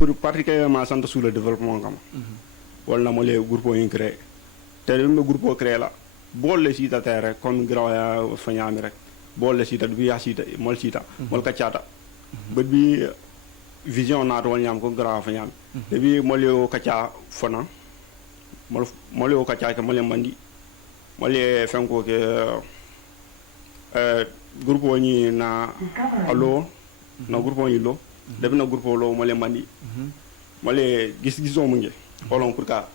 pour particulièrement centre sur le développement kam wala mo le groupe yi créé te le groupe créé la bolle sita terre comme grawa fanyami rek bolle sita bi ya sita mol sita mol ka ciata be bi vision na to nyam ko grawa fanyami de bi mol yo ka cia fona mol yo ka cia ke mol mandi mol e fanko ke groupe ni na allo na groupe ni lo def na groupe lo mol mandi mol gis-giso mu ngi olon pour ka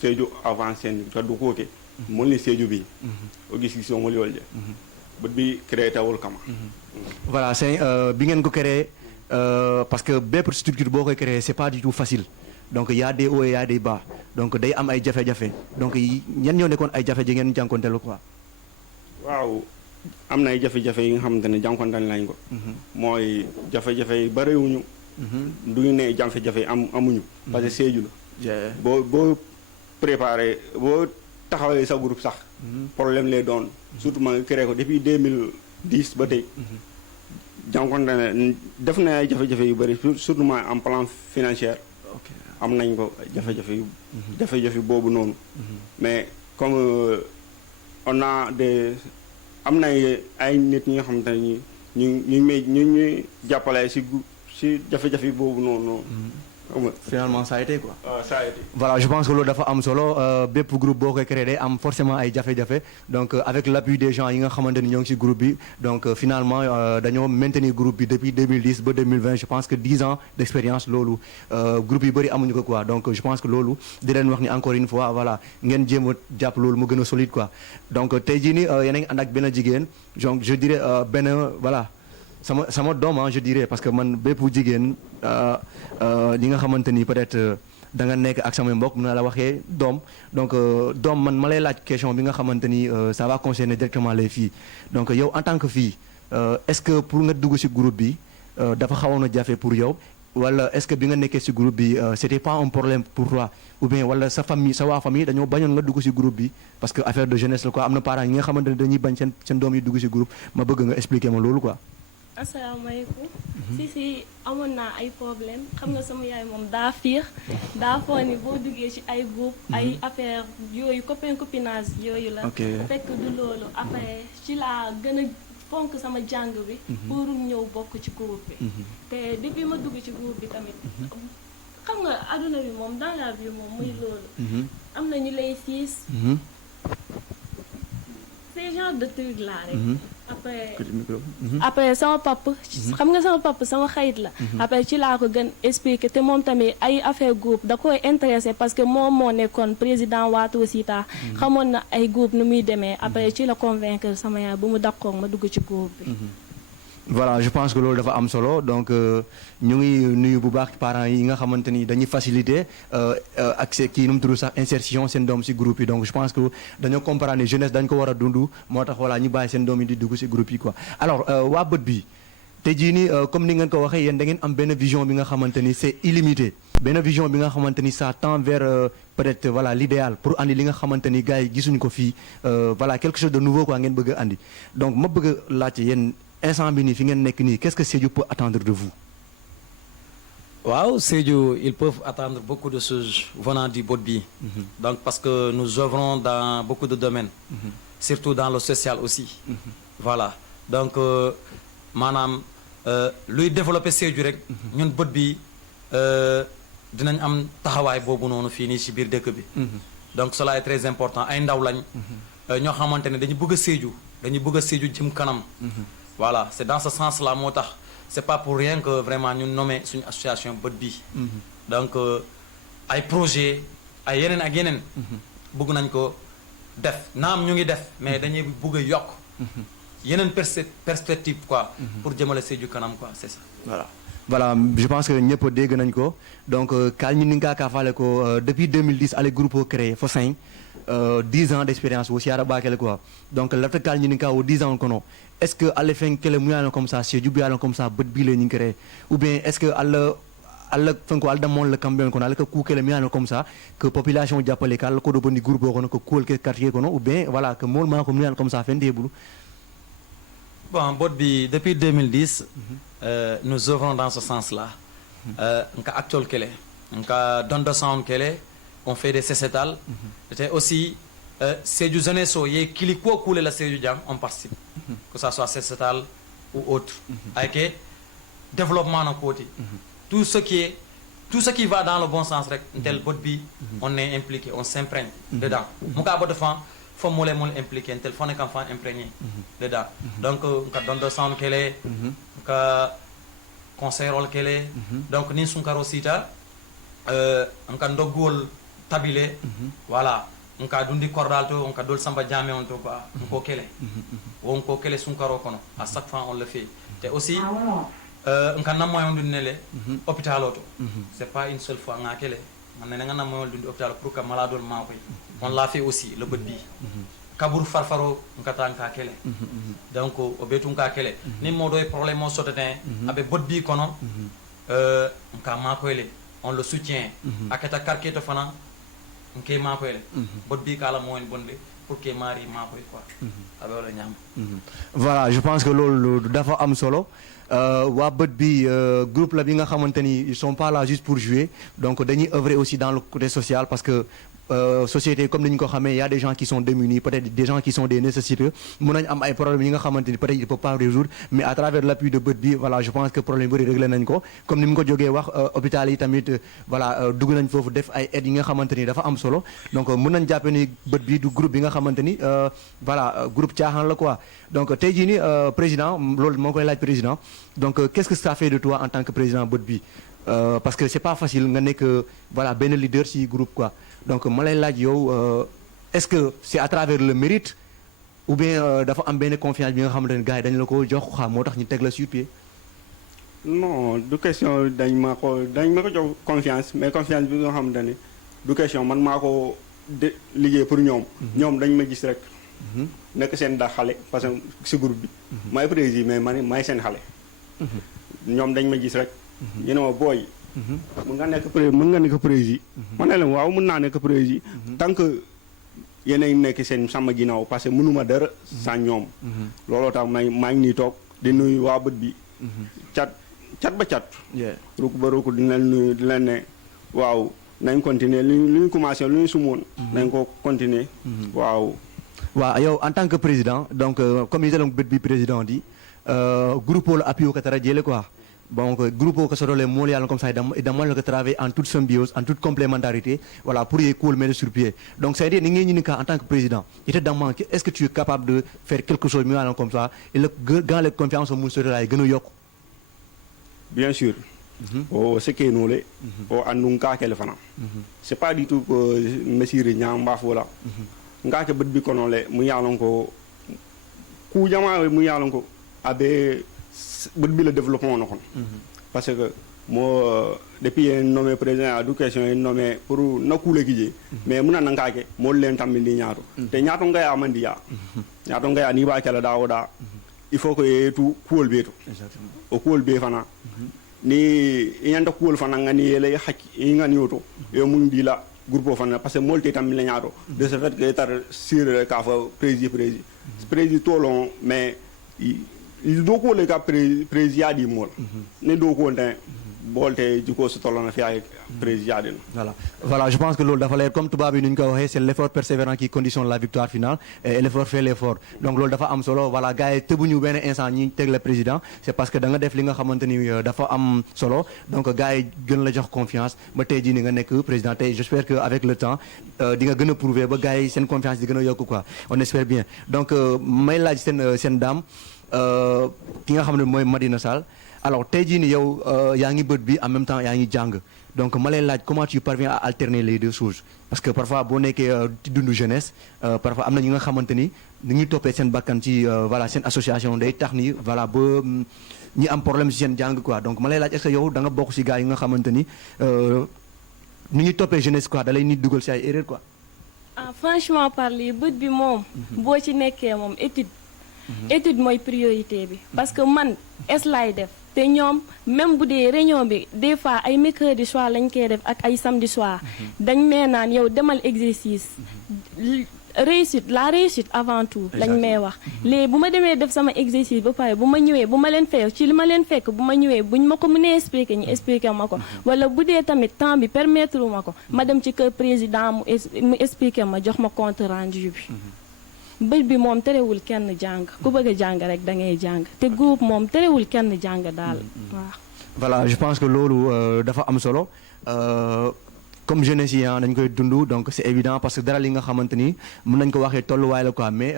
Sédhiou avancé ni ka du ko ke mo ni Sédhiou bi o gis-giso mo yolje bët bi créé tawul kama voilà c'est bi ngeen ko créé parce que bépp structure boo koy créé c'est pas du tout facile donc il y a des hauts et il y a des bas donc day am ay jafe-jafe donc ñan ñoo nekkoon ay jafe ji ngeen jànkonteel quoi waaw am na ay jafe-jafe yi nga xamante ne jànkonteel nañ ko mooy jafe-jafe yi bariwuñu duñu ne jafe-jafe amuñu parce que Sédhiou la boo préparé boo taxawee sa groupe sax problème lay doon surtout ma créé ko depuis 2010 ba tey jànkonte ne def na ay jafe-jafe yu bëri surtout ma en plan financier am nañ ko jafe-jafe yu jafe-jafe boobu noonu mais comme on a des am na ay nit ñi nga xamante ne ñu jàppale si jafe-jafe boobu noonu finalement ça a été quoi. Ça a été. Voilà, je pense que loolu dafa am solo bépp groupe boo koy créé day am forcément ay jafe-jafe donc avec l'appui des gens yi nga xamante ni ñoo ngi ci groupe bi donc finalement dañoo maintenir groupe bi depuis 2010 ba 2020 je pense que 10 ans d'expérience loolu groupe yu bëri amuñu ko quoi donc je pense que loolu di leen wax ni encore une fois voilà ngeen jéem a jàpp loolu mu gën a solide quoi donc tey jii nii yéen a ngi ànd ak benn jigéen donc je dirais benn voilà. sama doom je dirais parce que man bépp jigéen li nga xamante ni peut-être da nga nekk ak samay mbokk mën na la waxee doom donc doom man ma lay laaj question bi nga xamante ni ça va concerner directement les filles donc yow en tant que fille est-ce que pour nga dugg ci groupe bi dafa xawoon a jafe pour yow wala est-ce que bi nga nekkee ci groupe bi c'était pas un problème pour toi ou bien wala sa famille sa waa famille dañoo bañoon nga dugg ci groupe bi parce que affaire de jeunesse la quoi am na parents yi nga xamante ni dañuy bañ seen doom yi dugg ci groupe ma bëgg nga expliquer ma loolu quoi. asalaamaaleykum si amoon naa ay problème xam nga sama yaay moom daa fiir daa foo ni boo duggee ci ay groupe ay affaire yooyu copinage yooyu la fekk du loolu après ci laa gën a fonk sama jàng bi pour ñëw bokk ci groupe bi te depuis ma dugg ci groupe bi tamit xam nga adduna bi moom dans la vie moom muy loolu am na ñu lay siis c'est genre de truc là rek après sama papa xam nga sama papa sama xarit la après ci laa ko gën expliqué te moom tamit ay affaire groupe da koy intéressé parce que moom moo nekkoon président Waatu Sita xamoon na ay groupe nu muy demee après ci la convaincre sama yaay bu mu d'accord ma dugg ci groupe bi voilà je pense que loolu dafa am solo donc ñu ngi nuyu bu baax parents yi nga xamante ni dañuy faciliter accès kii nu mu tudd sax insertion seen doom ci groupe yi donc je pense que dañoo comprendre ne jeunesse dañ ko war a dund moo tax voilà ñu bàyyi seen doom yi di dugg ci groupe yi quoi alors waa bët bi te jii nii comme ni ngeen ko waxee yéen da ngeen am benn vision bi nga xamante ni c'est illimité benn vision bi nga xamante ni ça tend vers peut-être voilà l'idéal pour andi li nga xamante ni gars yi gisuñu ko fii voilà quelque chose de nouveau quoi ngeen bëgg a andi donc ma bëgg a laajte yéen instant bi nii fi ngeen nekk nii qu'est-ce que Sédhiou peut attendre de vous? Waaw Sédhiou ils peuvent attendre beaucoup de choses venant du Bodbi donc parce que nous œuvrons dans beaucoup de domaines surtout dans le social aussi voilà donc maanaam luy développer Sédhiou rek ñun Bodbi dinañ am taxawaay boobu noonu fii nii ci biir dëkk bi donc cela est très important ay ndaw lañ ñoo xamante ne dañu bëgg a Sédhiou jëm kanam voilà c'est dans ce sens-là moo tax c'est pas pour rien que vraiment ñu nommé suñu association bët bi donc ay projet ay yeneen ak yeneen bëgg nañ ko def naam ñu ngi def mais dañuy bëgg a yokk yeneen perspective quoi pour jëmale Sédhiou kanam quoi c'est ça voilà je pense que ñëpp dégg nañ ko donc kalñininga ka fale ko depuis 2010 ale groupe créé fo 5 10 ans d'expérience aussi ara bakele quoi donc lafta kalñininga o 10 ans kono est-ce que alle fen kele muyano comme ça Sédhiou bi comme ça bët bi le ñu créé ou bien est-ce que alla fen ko alda mon le cambion kono alla ko kukele muyano comme ça que population jappale ka alla ko do bondi groupe kono ko kuol ke quartier kono ou bien voilà que mol ma ko muyano comme ça fen debulu bon bot bi depuis 2010 nous œuvrons dans ce sens-là nka actual kele nka dondo sound kele on fait des cécétales et aussi Sédhiou jeunesse ye kili ko kule la Sédhiou jam on participe que ça soit cécétal ou autre avec développement na côté tout ce qui va dans le bon sens rek tel bot bi on est impliqué on s'imprègne dedans mu ka bot fan fo mole impliqué tel fo ne kan fan imprégné dedans donc nka dondo sound kele nka conseil rôle kele donc ni sun karo sita nka ndogol tabile voilà nka dundi cordal to nka dol samba jame on to quoi nko kele wonko kele sun karo kono à chaque fois on le fait et aussi nka na moyon dun nele hôpital auto c'est pas une seule fois nga kele man ne nga na moyon dun hôpital pour que malade ma koy on l'a fait aussi le bët bi kabur farfaro nka tanka kele donc o betu nka kele ni modo problème mo sotetin abe bët bi kono nka ma koy on le soutient akata karketo fana nke ma koy bët bi kala moyen bonde pour que mari ma koy quoi alors la ñam voilà je pense que loolu dafa am solo waa bët bi groupe la bi nga xamante ni ils sont pas là juste pour jouer donc dañuy œuvrer aussi dans le côté social parce que société comme ni ñu ko xamee y a des gens qui sont démunis peut-être des gens qui sont des nécessiteux mën nañ am ay problèmes yi nga xamante ni peut-être il peut pas résoudre mais à travers l'appui de bët bi voilà je pense que problème bëri réglé nañ ko comme ni mu ko jógee wax hôpital yi tamit voilà dugg nañ foofu def ay aides yi nga xamante ni dafa am solo donc mën nañ jàppe ni bët bi du groupe bi nga xamante ni voilà groupe caaxaan la quoi donc tey jii ni président loolu moo koy laaj président donc qu'est-ce que ça fait de toi en tant que président bët bi parce que c'est pas facile nga nekk voilà benn leader ci groupe quoi donc ma lay laaj yow est-ce que c'est à travers le mérite ou bien dafa am benn confiance bi nga xamante ne gars yi dañu la ko jox xam moo tax ñu teg la sur pied. non du question dañ ma ko jox confiance mais confiance bi nga xamante ne du question man maa ko liggéey pour ñoom. ñoom dañ ma gis rek. nekk seen da xale parce que si groupe bi. maay président mais man maay seen xale. ñoom dañ ma gis rek. ñu ne ma booy. mën nga nekk président. ma ne leen waaw mën naa nekk président. tant que yéen a nekk seen sama ginnaaw parce que mënuma dara. sans ñoom. looloo tax maa ngi nii toog di nuyu waa bët bi. cat ba cat. ruuk ba ruuk di leen nuyu di leen ne waaw nañ continuer lu ñu commencé lu ñu sumoon. nañ ko continuer. waaw. waaw yow en tant que président donc comme ni bët bi président di groupe la appui ko tara jële quoi. Donc, groupe que sort les mots comme ça, et dans le travail en toute symbiose, en toute complémentarité, voilà, pour y couler mettre sur pied. Donc, ça veut dire en tant que président, est-ce que tu es capable de faire quelque chose mieux comme ça et le grand la confiance au monde sur la bien sûr. Ce qui est nous, c'est pas du tout que Monsieur Rignan Bafola. Nga ke bët bi kono le mu yaalon ko ku jama mu yaalon ko abe bët bi le développement no kon parce que mo depuis nommé président éducation nommé pour nakule kije mais muna nankake mo len tamindi ñaato te ñaato ngay amandi ya ñaato ngay ni ba kala dawoda il faut que tout kuol beto exactement o kuol be fana ni yanda kuol fana ngani yele hakki ngani yoto e mun dila groupe fana parce que molte tam la ñaato de ce fait que tar sur ka fa président tolon mais il do ko le ka président di mol ne do ko ndé bolte jiko su tolona fi ay président voilà je pense que loolu dafa leer comme tubaab yi ñu ko waxee c'est l'effort persévérant qui conditionne la victoire finale et l'effort fait l'effort donc loolu dafa am solo voilà gars yi tëbuñu benn instant ñi teg le président c'est parce que da nga def li nga xamante ni dafa am solo donc gars yi gën la jox confiance ba tey jii ni nga nekk président tey j'espère que avec le temps di nga gën a prouver ba gars yi seen confiance di gën a yokk quoi on espère bien donc may laaj seen dame ki nga xam ne mooy Madina Sall alors tey jii ni yow yaa ngi bët bi en même temps yaa ngi jàng donc ma lay laaj comment tu parviens à alterner les deux choses parce que parfois boo nekkee ci dundu jeunesse parfois am na ñi nga xamante ni ni ñuy toppee seen bakkan ci voilà seen association day tax ni voilà ba ñi am problème ci seen jàng quoi donc ma lay laaj est-ce que yow da nga bokk ci gars yi nga xamante ni ni ñuy toppee jeunesse quoi da lay nit dugal ci ay erreur quoi. ah franchement parler bët bi moom. boo ci nekkee moom étude mooy priorité bi parce que man es laay def te ñoom même bu dee réunion bi des fois ay mercredi soir lañ koy def ak ay samedi soir dañ mee naan yow demal exercice la réussite avant tout lañ may wax léegi bu ma demee def sama exercice ba pare bu ma ñëwee bu ma leen fekk ci li ma leen fekk bu ma ñëwee buñ ma ko mënee expliquer ñu expliquer ma ko wala bu dee tamit temps bi permettre ma ko ma dem ci kër président mu expliquer ma jox ma compte rendu bi bët bi moom terewul kenn jàng ku bëgg a jàng rek da ngay jàng te groupe moom terewul kenn jàng daal waaw voilà je pense que loolu dafa am solo comme jeunesse yi dañ koy dund donc c'est évident parce que dara li nga xamante ni mën nañ ko waxee tolluwaay la quoi mais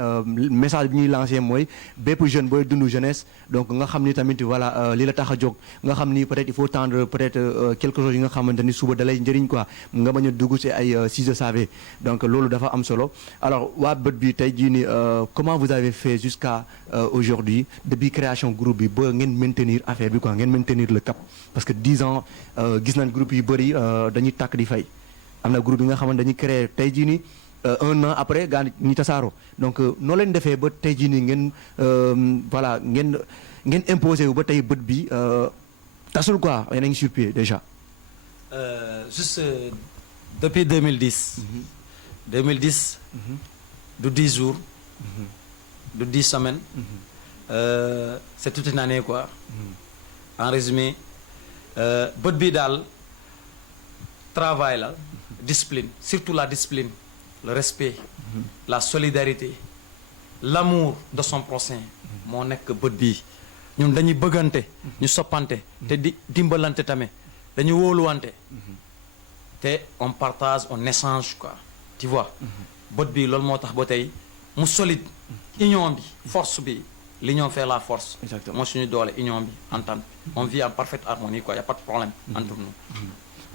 message bi ñuy lancé mooy bépp jeune booy dund jeunesse donc nga xam ni tamit voilà li la tax a jóg nga xam ni peut-être il faut tendre peut-être quelque chose yi nga xamante ni suba dalay njëriñ quoi nga bañ a dugg ci ay si je savais donc loolu dafa am solo alors waa bët bi tey jii ni comment vous avez fait jusqu'à aujourd'hui depuis création groupe bi ba ngeen maintenir affaire bi quoi ngeen maintenir le cap parce que 10 ans gis nañ groupe yu bëri dañuy tàkk di fay am na groupe yi nga xamante dañuy créer tey jii nii 1 an après gaa ñi tasaaroo donc noo leen defee ba tey jii nii ngeen voilà ngeen imposé wu ba tey bët bi tasul quoi yéen a ngi sur pied déjà. Juste depuis 2010. 2010. du 10 jours. du 10 semaines. C'est toute une année quoi. En résumé bët bi daal travail la. Discipline, surtout la discipline, le respect, la solidarité, l'amour de son prochain moo nekk bët bii ñun dañuy bëggante ñu soppante te di dimbalante tamit dañuy wóoluwante te on partage on échange quoi tu vois bët bii loolu moo tax ba tey mu solide union bi force bi l'union fait la force moo suñu doole union bi entente on vit en parfaite harmonie quoi y a pas de problème entre nous.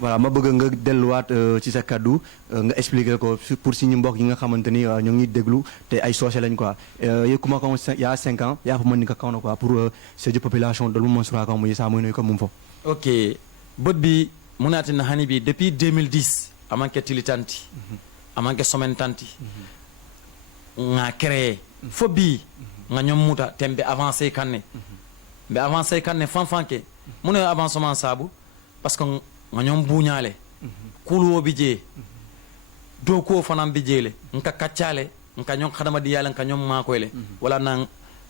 Voilà ma bëgg nga delluwaat ci sa kaddu nga expliquer ko pour suñu mbokk yi nga xamante ni ñoo ngi déglu te ay soose lañ quoi ye kuma kan il y a 5 ans ya fa mën ni ka kaw na quoi pour cette population de l'Umma Sura kan mu yesa moy ko mum fo ok bët bi munati na hani bi depuis 2010 amanke tilitanti amanke somentanti nga créé fo bi nga ñom muta tembe avancer kanne be avancer kanne fanfanke mun avancement sabu parce que nga ñoom buuñaale kuluwo bi jee doo koo fanam bi jeele nka kaccaale nka ñoom xadama di yàlla nka ñoom maakoyle wala nang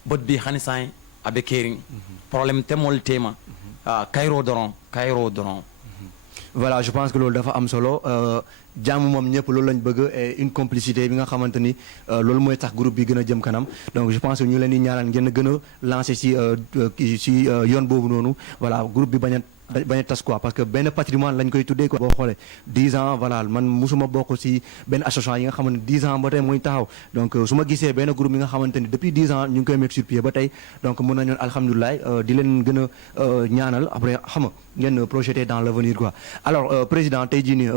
bët bi xani saay abe keering problème temol tema kayro doron voilà je pense que loolu dafa am solo jàmm moom ñëpp loolu lañ bëgg et une complicité bi nga xamante ni loolu mooy tax groupe bi gën a jëm kanam donc je pense que ñu leen di ñaanal ngeen gën a lancer ci yoon boobu noonu voilà groupe bi bañ a tas quoi parce que benn patrimoine lañ koy tuddee quoi boo xoolee 10 ans voilà man musuma bokk ci benn association yi nga xamante ni 10 ans ba tey mooy taxaw donc su ma gisee benn groupe yi nga xamante ni depuis 10 ans ñu ngi koy mettre sur pied ba tey donc mën nañu alhamdulilah di leen gën a ñaanal après xam nga ngeen projeter dans l'avenir quoi alors président tey jii nii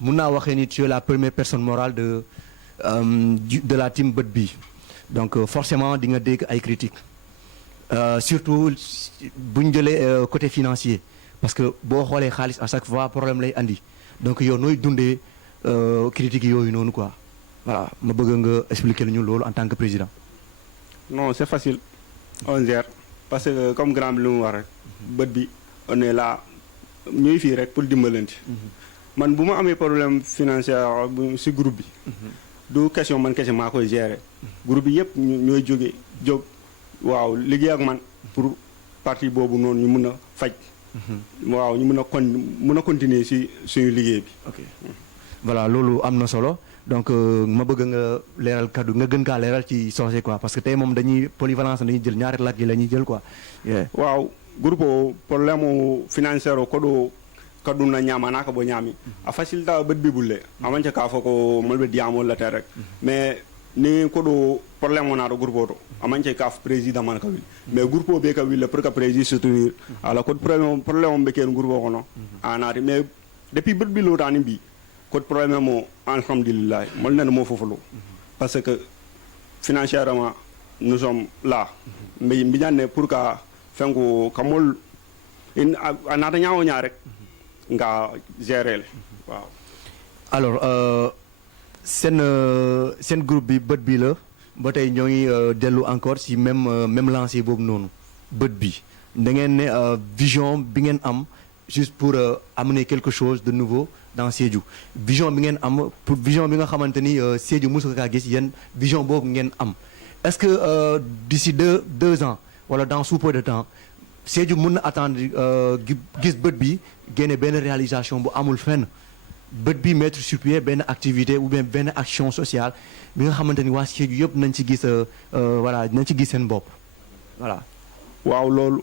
mun naa waxee ni tu es la première personne morale de la team bët bi donc forcément di nga dégg ay critiques surtout bu ñu jëlee côté financier parce que boo xoolee xaalis à chaque fois problème lay andi donc yow nooy dundee critiques yooyu noonu quoi voilà ma bëgg nga expliquer ñu loolu en tant que président. non c'est facile on gère parce que comme grand bi lu mu wax rek bët bi on est là ñuy fii rek pour dimbalante. man bu ma amee problème financier ci groupe bi. du question man kese maa koy gérer. groupe bi yëpp ñooy jóg. waaw liggéey ak man pour partie boobu noonu ñu mun a faj. waaw ñu mun a continuer ci suñu liggéey bi. ok voilà loolu am na solo donc ma bëgg nga leeral kaddu nga gën kaa leeral ci soose quoi parce que tey moom dañuy polyvalence dañuy jël ñaari làkk yi la ñuy jël quoi. waaw groupe o problème o financier o koɗo kaduna ñamana ka bo ñami a facilita bët bi bulle amanca ka fo ko malbe diamol la rek mais ni koɗo problème wona ɗo groupe o to amanca ka président man ka wil mais groupe o be ka wille pour que président soutenir ala ko problème o be ken groupe o kono anati mais depuis bët bi lotani mbi ko problème mo alhamdulillah mol nen mo fofolo parce que financièrement nous sommes là mais mbiñanne pour que fengo kamol anata ñaawo ñaa rek nga gérer waaw. alors seen groupe bi bët bi la ba tey ñoo ngi dellu encore si même lancé boobu noonu bët bi da ngeen ne vision bi ngeen am juste pour amener quelque chose de nouveau dans Sédhiou vision bi ngeen am pour vision bi nga xamante ni Sédhiou mosu ko kaa gis yéen vision boobu ngeen am est-ce que d'ici deux ans wala dans sous peu de temps Sédhiou mën na attendre gis bët bi génne benn réalisation bu amul fenn bët bi mettre sur pied benn activité ou bien benn action sociale bi nga xamante ni waa Sédhiou yëpp nañ ci gis voilà nañ ci gis seen bopp voilà. waaw loolu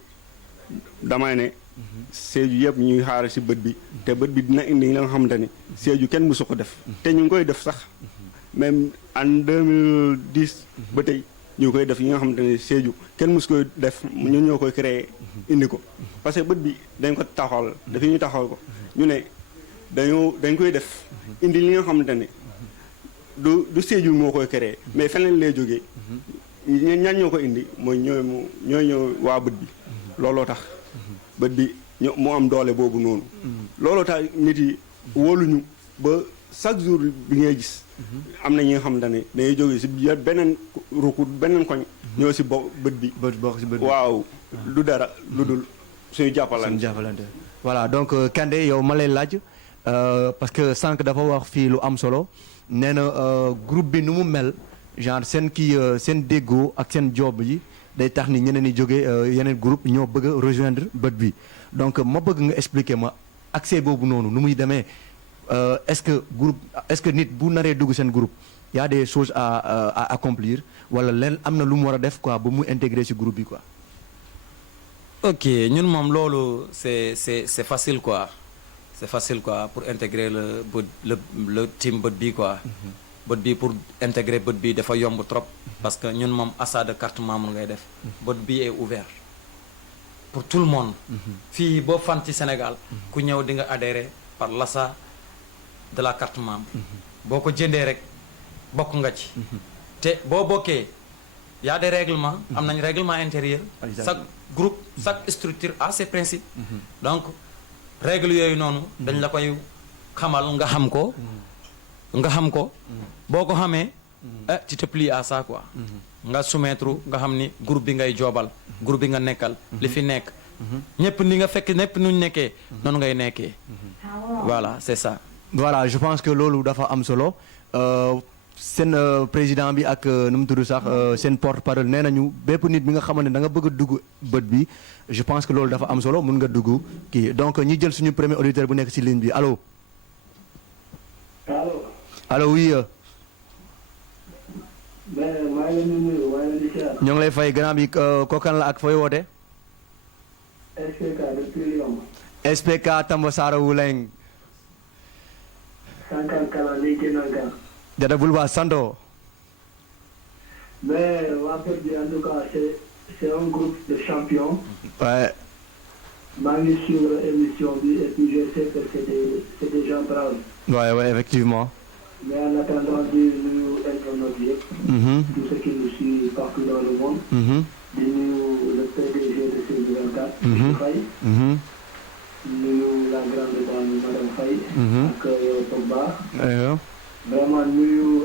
damay ne Sédhiou yëpp ñuy xaar si bët bi te bët bi dina indi la nga xamante ni Sédhiou kenn mësu ko def te ñu ngi koy def sax même en 2010 ba tey ñu ngi koy def yi nga xamante ni Sédhiou kenn mësu koy def ñun ñoo koy créer indi ko parce que bët bi dañ ko taxawal dafa ñu taxawal ko ñu ne dañ koy def indi li nga xamante ni du Sédhiou moo koy créer mais feneen lay jógee ñan ñoo ko indi mooy ñooy waa bët bi looloo tax bët bi mu am doole boobu noonu looloo tax nit yi wóoluñu ba chaque jour bi ngay gis am na ñi nga xamante ne dañuy jógee si beneen ruku beneen koñ ñoo si bët bi waaw du dara lu dul suñu jàppalante voilà donc Kandé yow ma lay laaj parce que sànq dafa wax fii lu am solo nee na groupe bi nu mu mel genre seen seen déggoo ak seen job yi day tax ni ñeneen ñi jógee yeneen groupe ñoo bëgg a rejoindre bët bi donc ma bëgg nga expliquer ma accès boobu noonu nu muy demee est-ce que nit bu naree dugg seen groupe y a des choses à accomplir wala leen am na lu mu war a def quoi ba mu intégrer ci groupe bi quoi. ok ñun moom loolu c'est facile quoi c'est facile quoi pour intégrer le team bët bi quoi. bët bi pour intégrer bët bi dafa yomb trop parce que ñun moom achat de carte membre ngay def bët bi est ouvert pour tout le monde fii boo fan ci Sénégal ku ñëw di nga adhérer par l'achat de la carte membre boo ko jëndee rek bokk nga ci te boo bokkee y a des règlements am nañ règlement intérieur chaque groupe chaque structure a ses principes donc règles yooyu noonu dañ la koy xamal nga xam ko boo ko xamee tu te plies à ça quoi nga soumettre nga xam ni groupe bi ngay joobal groupe bi nga nekkal li fi nekk ñëpp ni nga fekk ñëpp nuñ nekkee noonu ngay nekkee voilà c'est ça voilà je pense que loolu dafa am solo seen président bi ak nu mu tudd sax seen porte-parole nee nañu bépp nit bi nga xamante ne da nga bëgg a dugg bët bi je pense que loolu dafa am solo mun nga dugg kii donc ñi jël suñu premier auditeur bu nekk ci ligne bi allo allo oui. ñoo ngi lay fay grand bi kookan la ak fooy woote. SPK depuis Lyon. SPK Tamba Sara Wuleng. Sankankala Leke Nanka. Jada Bulba Santo. Mais en tout cas, c'est un groupe de champions. Ouais. maa ngi suivre émission bi et puis je sais que c'est des gens braves. Ouais, effectivement. Mais en attendant di nuyu internautes yëpp. tous ceux qui nous suivent partout dans le monde. di nuyu le PDG de Sédhiou 24. monsieur Faye. nuyu la grande dame madame Faye. ak yow Togba. vraiment nuyu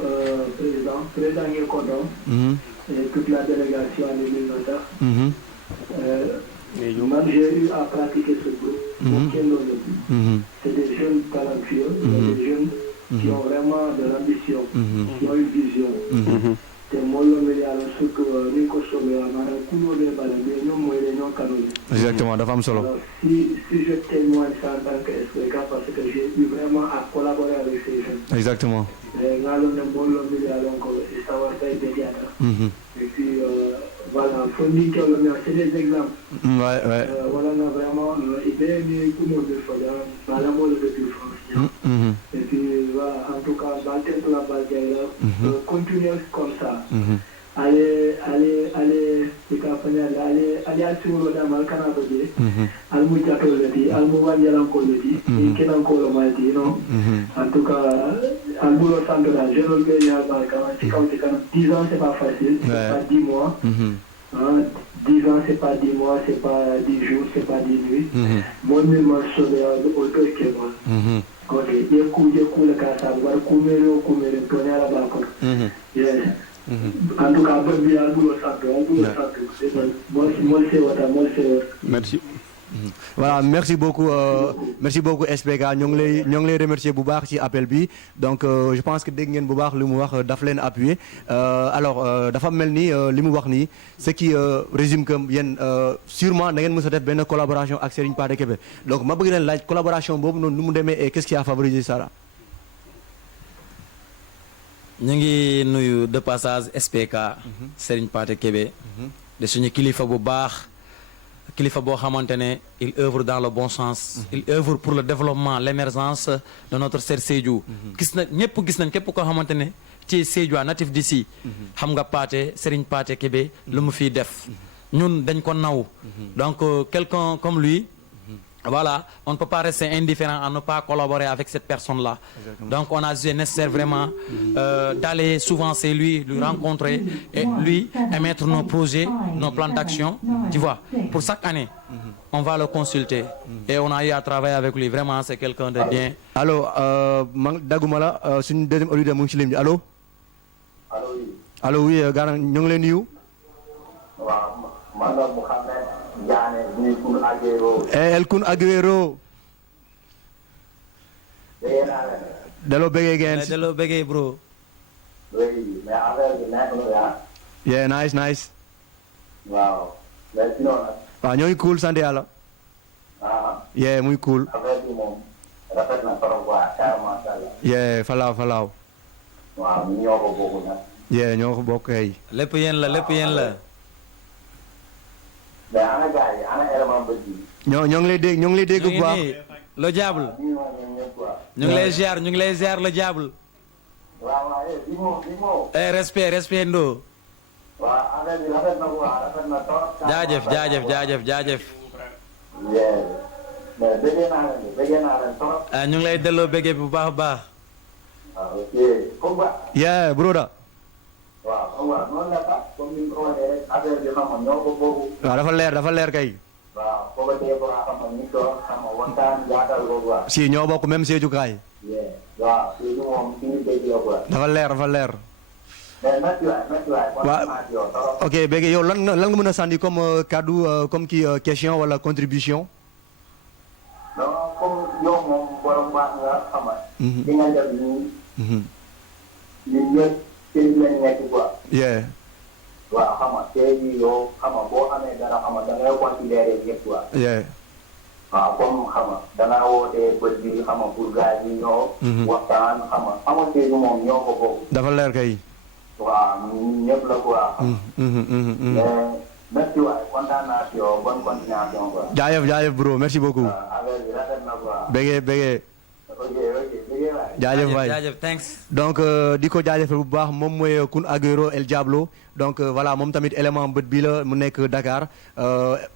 président ngeen kontaan. et toute la délégation animée na tax. man j'ai eu à pratiquer ce groupe. C'est des jeunes talentueux, des jeunes qui ont vraiment de l'ambition, qui ont une vision. te mooy yoon yàlla sukk ni ko soobee maanaam ku ñoo dee bale mais ñoom mooy dañoo kanole. Exactement dafa am solo. si je témoigne ça en tant que SPK parce que j'ai eu vraiment à collaborer avec ces jeunes. Exactement. ngaa loon ne mbooloo mi yàlla ko sawar tay bédiata. Et puis voilà, faut dire que c'est des exemples. Ouais. Voilà, vraiment, il est venu tout le monde de Foda, dans la mode de France. Et puis, voilà, en tout cas, dans le la balle, continuer comme ça. Allez, à Tour de Malcanado, Almoujato le dit, Almouvandialan le dit, et Kenanko le m'a dit, non. En tout cas, Almoulo Sandra, je le vais à Balkan, 10 ans, c'est pas facile, c'est pas 10 mois. 10 ans, c'est pas 10 mois, c'est pas 10 jours, c'est pas 10 nuits. Mon numéro au deux que moi. Ok, j'ai couru le cas, couvert, tourner à la balcon. Yes. En tout cas, bonne vie à vous, moi c'est Merci. Voilà, merci beaucoup SPK ñoo ngi lay remercier bu baax ci appel bi donc je pense que dégg ngeen bu baax li mu wax daf leen appuyer alors dafa mel ni li mu wax nii ce qui résume que yéen sûrement da ngeen mës a def benn collaboration ak Serigne Pathé Kébé donc ma bëgg leen laaj collaboration boobu noonu nu mu demee et qu'est-ce qui a favorisé ça là. ñu ngi nuyu de passage SPK Serigne Pathé Kébé de suñu kilifa bu baax kilifa boo xamante ne il œuvre dans le bon sens il œuvre pour le développement l'émergence de notre cher Sédhiou gis na ñëpp gis nañ képp koo xamante ne ci Sédhiou natif d'ici xam nga Pathé Serigne Pathé Kébé lu mu fiy def ñun dañ ko naw donc quelqu'un comme lui voilà, on ne peut pas rester indifférent à ne pas collaborer avec cette personne-là. Donc on a jugé nécessaire vraiment d'aller souvent chez lui rencontrer et lui émettre nos projets, nos plans d'action. Tu vois, pour chaque année, on va le consulter. Et on a eu à travailler avec lui. Vraiment, c'est quelqu'un de bien. Allô, Dagoumala, c'est une deuxième audio de mon chilem. Allô? Allô, oui, Garan, nous sommes nous. El Kun Aguero. Dalo bege again. Dalo bege bro. Yeah, nice. Wow. Let's know. Waaw ñoo ngi cool sant yàlla. Yeah, muy cool. Yeah, falaaw. Waaw, ñoo ko bokk nag. Yeah, ñoo ko bokk kay. Lépp yéen la. mais ana gars yi ana élément bët yi. ñoo ngi lay dégg bu baax. le diable. ñu ngi lay ziar le diable. waaw bi moo. respect Ndo. waaw affaire bi rafet na trop. jaajëf. mais bëggee naa leen trop. ñu ngi lay delloo bëggee bu baax a baax. ok. yeah broda. waaw noonu la sax comme ni nga ko waxee rek affaire bi xam nga ñoo ko boobu. waaw dafa leer kay. waaw foofu dee ko xam nga ñu toog xam nga waxtaan jaatal ko quoi. si ñoo bokk même Sédhiou kaay. waaw Sédhiou moom suñu dégg la quoi. dafa leer. mais merci waay. waaw ok béykat yow lan nga mën a sànni comme kaddu comme kii question wala contribution. non comme yow moom borom baax nga xam nga. li nga def nii. ñun ñëpp seen lañ nekk quoi. yeah. waaw xam nga tey jii yow xam nga boo amee dara xam nga da ngay considérer yëpp quoi. yeah. waaw comme xam nga da ngaa wootee bët bi xam nga pour gars yi ñoo. waxtaan xam nga Sédhiou moom ñoo ko bokk. dafa leer kay. waaw ñëpp la quoi. mais merci waay kontaan naa si yow bonne continuation quoi. jaajëf bro merci beaucoup. affaire bi rafet na quoi. bëggee. ok bëggee waay. jaajëf thanks. donc di ko jaajëfal bu baax moom mooy Kun Aguero El Diablo donc voilà moom tamit élément bët bi la mu nekk Dakar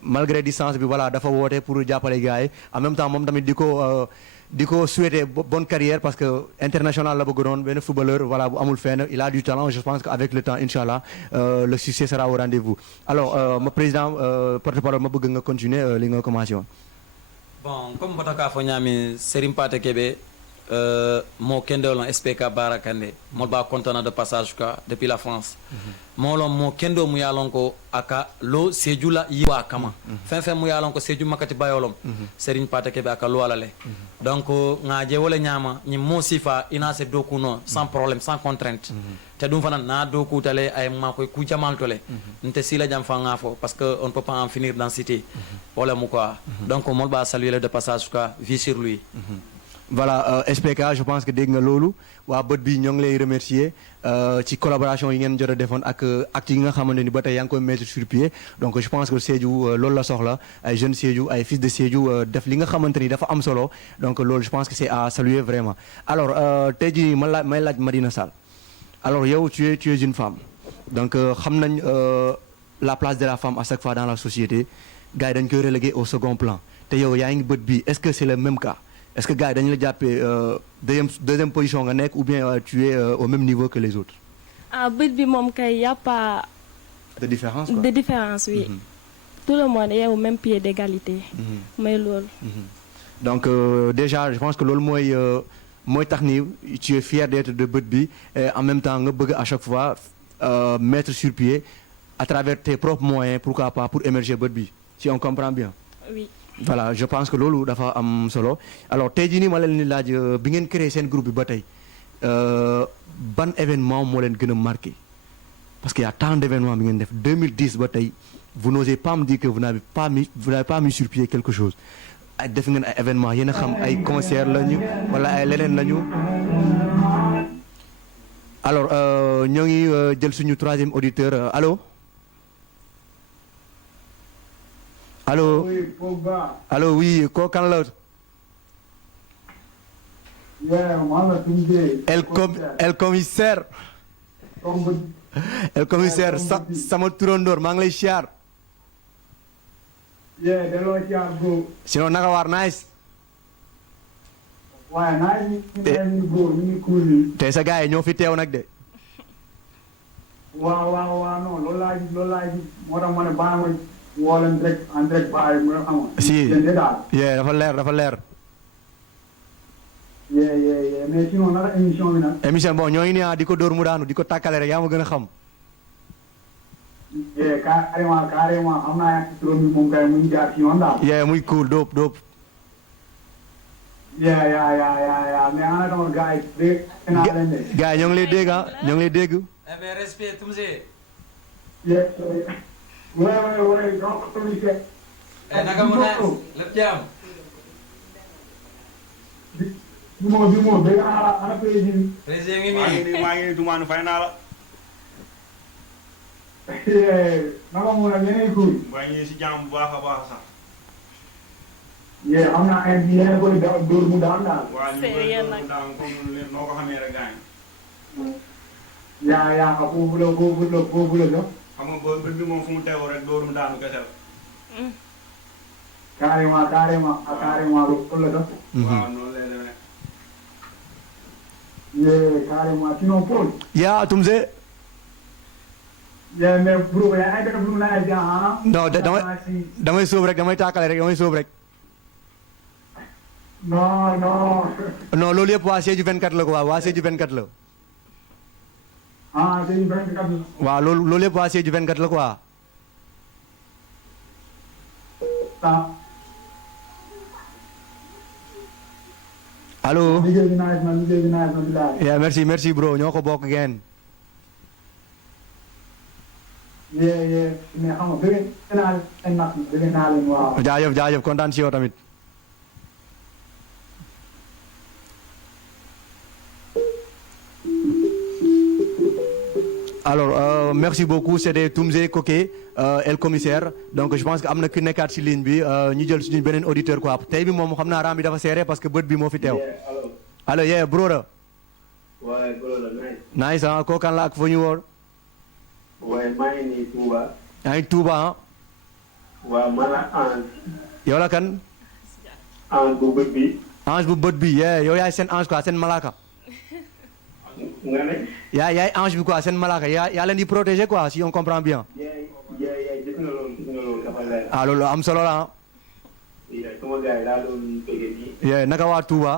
malgré distance bi voilà dafa woote pour jàppale gars yi en même temps moom tamit di ko souhaiter bonne carrière parce que international la bëgg doon benn footballeur voilà bu amul fenn il a du talent je pense qu'avec le temps inchallah le succès sera au rendez-vous alors ma président porte-parole ma bëgg nga continuer li nga commencé woon. Bon, comme Bataka Fonyami, Serigne Pathé Kébé, mon kendo l'on SPK Barakande, mon ba content de passage depuis la France. Mon kendo muyalonko aka lo Sédhiou la yiwa kama. Fin muyalonko Sédhiou makati bayolom. Serigne Pathé Kébé aka lo alale. Donc nga je wala nyama ni mo sifa ina se doku no sans problème sans contrainte. Te dum fana na doku tale ay ma koy ku jamal tole. Nte sila jam fa ngafo parce que on ne peut pas en finir dans cité. Voilà mu quoi. Donc mon ba saluer de passage quoi, vie sur lui. Voilà SPK je pense que dégg nga loolu waa bët bi ñoo ngi lay remercier ci collaboration yi ngeen jot a defoon ak actes yi nga xamante ni ba tey yaa ngi koy mettre sur pied donc je pense que Sédhiou loolu la soxla ay jeunes Sédhiou ay fils de Sédhiou def li nga xamante ni dafa am solo donc loolu je pense que c'est à saluer vraiment alors tey jii may laaj Madina Sall alors yow tu es une femme donc xam nañ la place de la femme à chaque fois dans la société gars yi dañ koy reléguer au second plan te yow yaa ngi bët bi est-ce que c'est le même cas est-ce que gars yi dañu la jàppee deuxième position nga nekk ou bien tu es au même niveau que les autres. bët bi moom kay y a pas de différence quoi. de différence oui. Tout le monde est au même pied d'égalité. mooy loolu. donc déjà je pense que loolu mooy tax ni tu es fier d'être de bët bi et en même temps nga bëgg à chaque fois mettre sur pied à travers tes propres moyens pourquoi pas pour émerger bët bi si on comprend bien. oui. voilà je pense que loolu dafa am solo alors tey jii nii ma leen di laaj bi ngeen créé seen groupe bi ba tey ban événement moo leen gën a marqué parce qu'il y a tant d'événements bi ngeen def 2010 ba tey vous n'osez pas me dire que vous n'avez pas mis sur pied quelque chose ay def ngeen ay événements yéen a xam ay concert lañu wala ay leneen lañu alors ñoo ngi jël suñu troisième auditeur allô allô allô oui kooku kan la el commissaire el commissaire sama turandoor maa ngi lay siyaar delloo siyaar bro. sinon naka waar nice waaye nice bro ñu ngi cool ni tey sa gars yi ñoo fi teew nag de waaw non loolu laa gis moo tax ma ne baa ma woo leen direct en direct bàyyi mu amoon si dafa leer mais sinon naka émission bi nag émission bon ñoo ngi nii di ko dóor mu daanu di ko tàkkale rek yaa ma gën a xam carrément xam naa turam bi moom kay mu ngi jaar ci yoon daal muy cool dope mais ana dama gars yi dégg naa leen de gars yi ñoo ngi lay dégg ñoo ngi lay dégg mais respect Toumzé ouais donc communiqué naka mu neex lépp jàmm bi moo dégg ana président ngi nii maa ngi nii Toumane fay naa la naka mu ne yeneen kuy maa ngi si jàmm bu baax a baax sax xam naa ay yeneen koy dóor mu daan daal waa ñu koy dóor mu daan comme noo ko xamee rek gaañ yaa xam foofu la sax xam nga bët bi moom fu mu teewoo rek dóor mu daanu kese la carrément loolu la sax waaw noonu lay demee carrément sinon Paul yaa Toumzé mais bro yaa ngi def lu la ay jaa non damay sóob rek damay tàkkale rek damay sóob rek non loolu yëpp waa Sédhiou 24 la ko waa Sédhiou 24 la c'est une 24 waaw loolu yëpp waa Sédhiou 24 la quoi allo liggéey bi nice na bilaay yeah merci bro ñoo ko bokk ngeen mais xam nga bëgg naa leen waaw jaajëf kontaan si yow tamit alors merci beaucoup c'était Toumzé Koké el commissaire donc je pense que am na ki nekkaat si ligne bi ñu jël suñu beneen auditeur quoi tey bi moom xam naa ram bi dafa serré parce que bët bi moo fi teew allo yeah brother waaye brother nice kooku kan la ak foo ñu woor waaye maa ngi nii Touba yaa ngi Touba waaw man la Ange yow la kan Ange bu bët bi ange bu bët bi yow yaay seen ange quoi seen malaka nga ne yaay ange bi quoi seen malaka yaa leen di protéger quoi si on comprend bien gis nga loolu dafa leer loolu am solo la sama gars yi laa doon bëgg nii naka waa Touba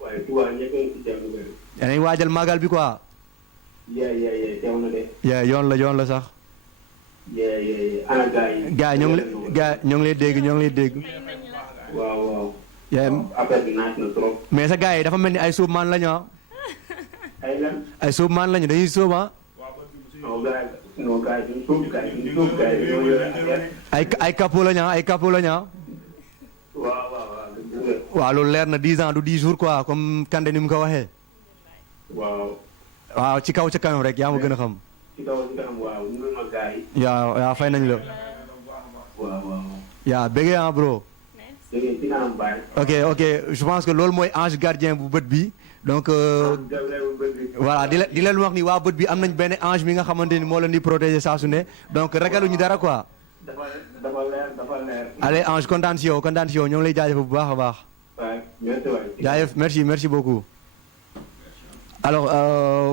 waaye Touba ñëpp ci jàmm yaa ngi waajal magal bi quoi teew na de yoon la sax ana gars yi ñoo ngi lay dégg waaw affaire bi naaj na trop mais sa gars yi dafa mel ni ay suub maan lañu ay suub maan lañu dañuy suub ay capot lañu waaw loolu leer na 10 ans du 10 jours quoi comme Kande ni mu ko waxee waaw ci kaw ca kanam rek yaa ma gën a xam yaa fay nañ la yaa bëggee bro ok je pense que loolu mooy ange gardien bu bët bi donc voilà di leen wax ni waa bët bi am nañ benn ange mi nga xamante ni moo leen di protéger saa su ne donc ragaluñu dara quoi dafa leer allez ange kontaan si yow ñoo ngi lay jaajëfal bu baax a baax jaajëf merci beaucoup alors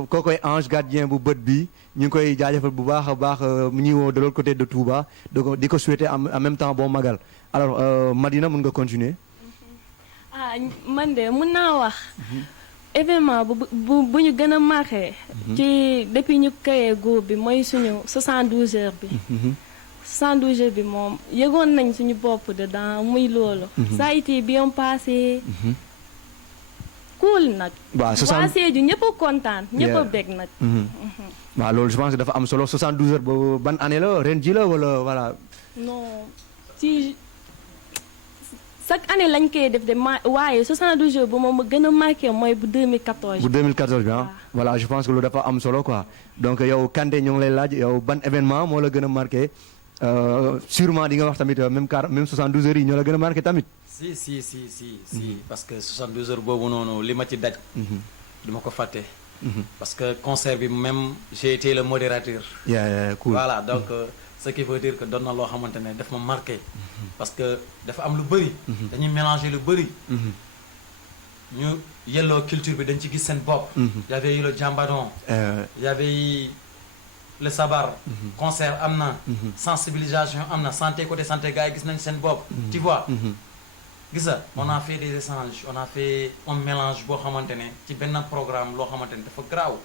kookoy ange gardien bu bët bi ñu ngi koy jaajëfal bu baax a baax mu ñuy woo de l'autre côté de Touba di ko souhaiter en même temps bon magal alors Madina mën nga continuer man de mën naa wax événement bu ñu gën a marqué ci depuis ñu créé groupe bi mooy suñu 72 heures bi 72 bi moom yëgoon nañ suñu bopp dedans muy loolu. ça a été bien passé. cool nag. waaw waa Sédhiou ñëpp a kontaan. ñëpp a bég nag. waaw loolu je pense que dafa am solo 72 heures boobu ban année la ren ji la wala voilà. non ci chaque année lañ koy def de waaye 72 jours bu ma gën a marqué mooy bu 2014. bu 2014 bi ah. voilà je pense que loolu dafa am solo quoi donc yow Kanté ñu ngi lay laaj yow ban événement moo la gën a marqué sûrement di nga wax tamit même 72 heures yi ñoo la gën a marqué tamit. si parce que 72 heures boobu noonu li ma ci daj. du ma ko fàtte. parce que concert bi même j'ai été le modérateur. yeah cool voilà donc. ce qui veut dire que doon na loo xamante ne daf ma marqué. parce que dafa am lu bëri. dañuy mélanger lu bëri. ñu yelloo culture bi dañ ci gis seen bopp. y avait eu le djambadon. y avait eu le sabar. concert am na. sensibilisation am na santé côté santé gars yi gis nañ seen bopp. tu vois. gis nga on a fait des échanges on a fait un mélange boo xamante ne ci benn programme loo xamante ne dafa garaaw.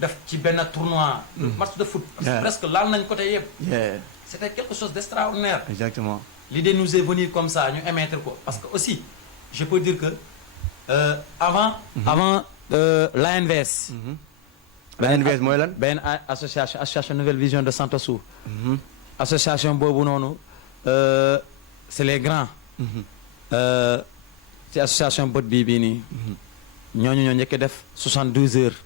def ci benn tournoi. match de foot. parce que presque laal nañ côté yëpp. c'était quelque chose d'extraordinaire. exactement. l'idée nous est venue comme ça ñu émettre ko parce que aussi je peux dire que avant l'ANVS. l'ANVS mooy lan. benn association Nouvelle Vision de Santossou. association boobu noonu c'est les grands. ci association bët bii nii. ñooñu ñoo njëkk def 72 heures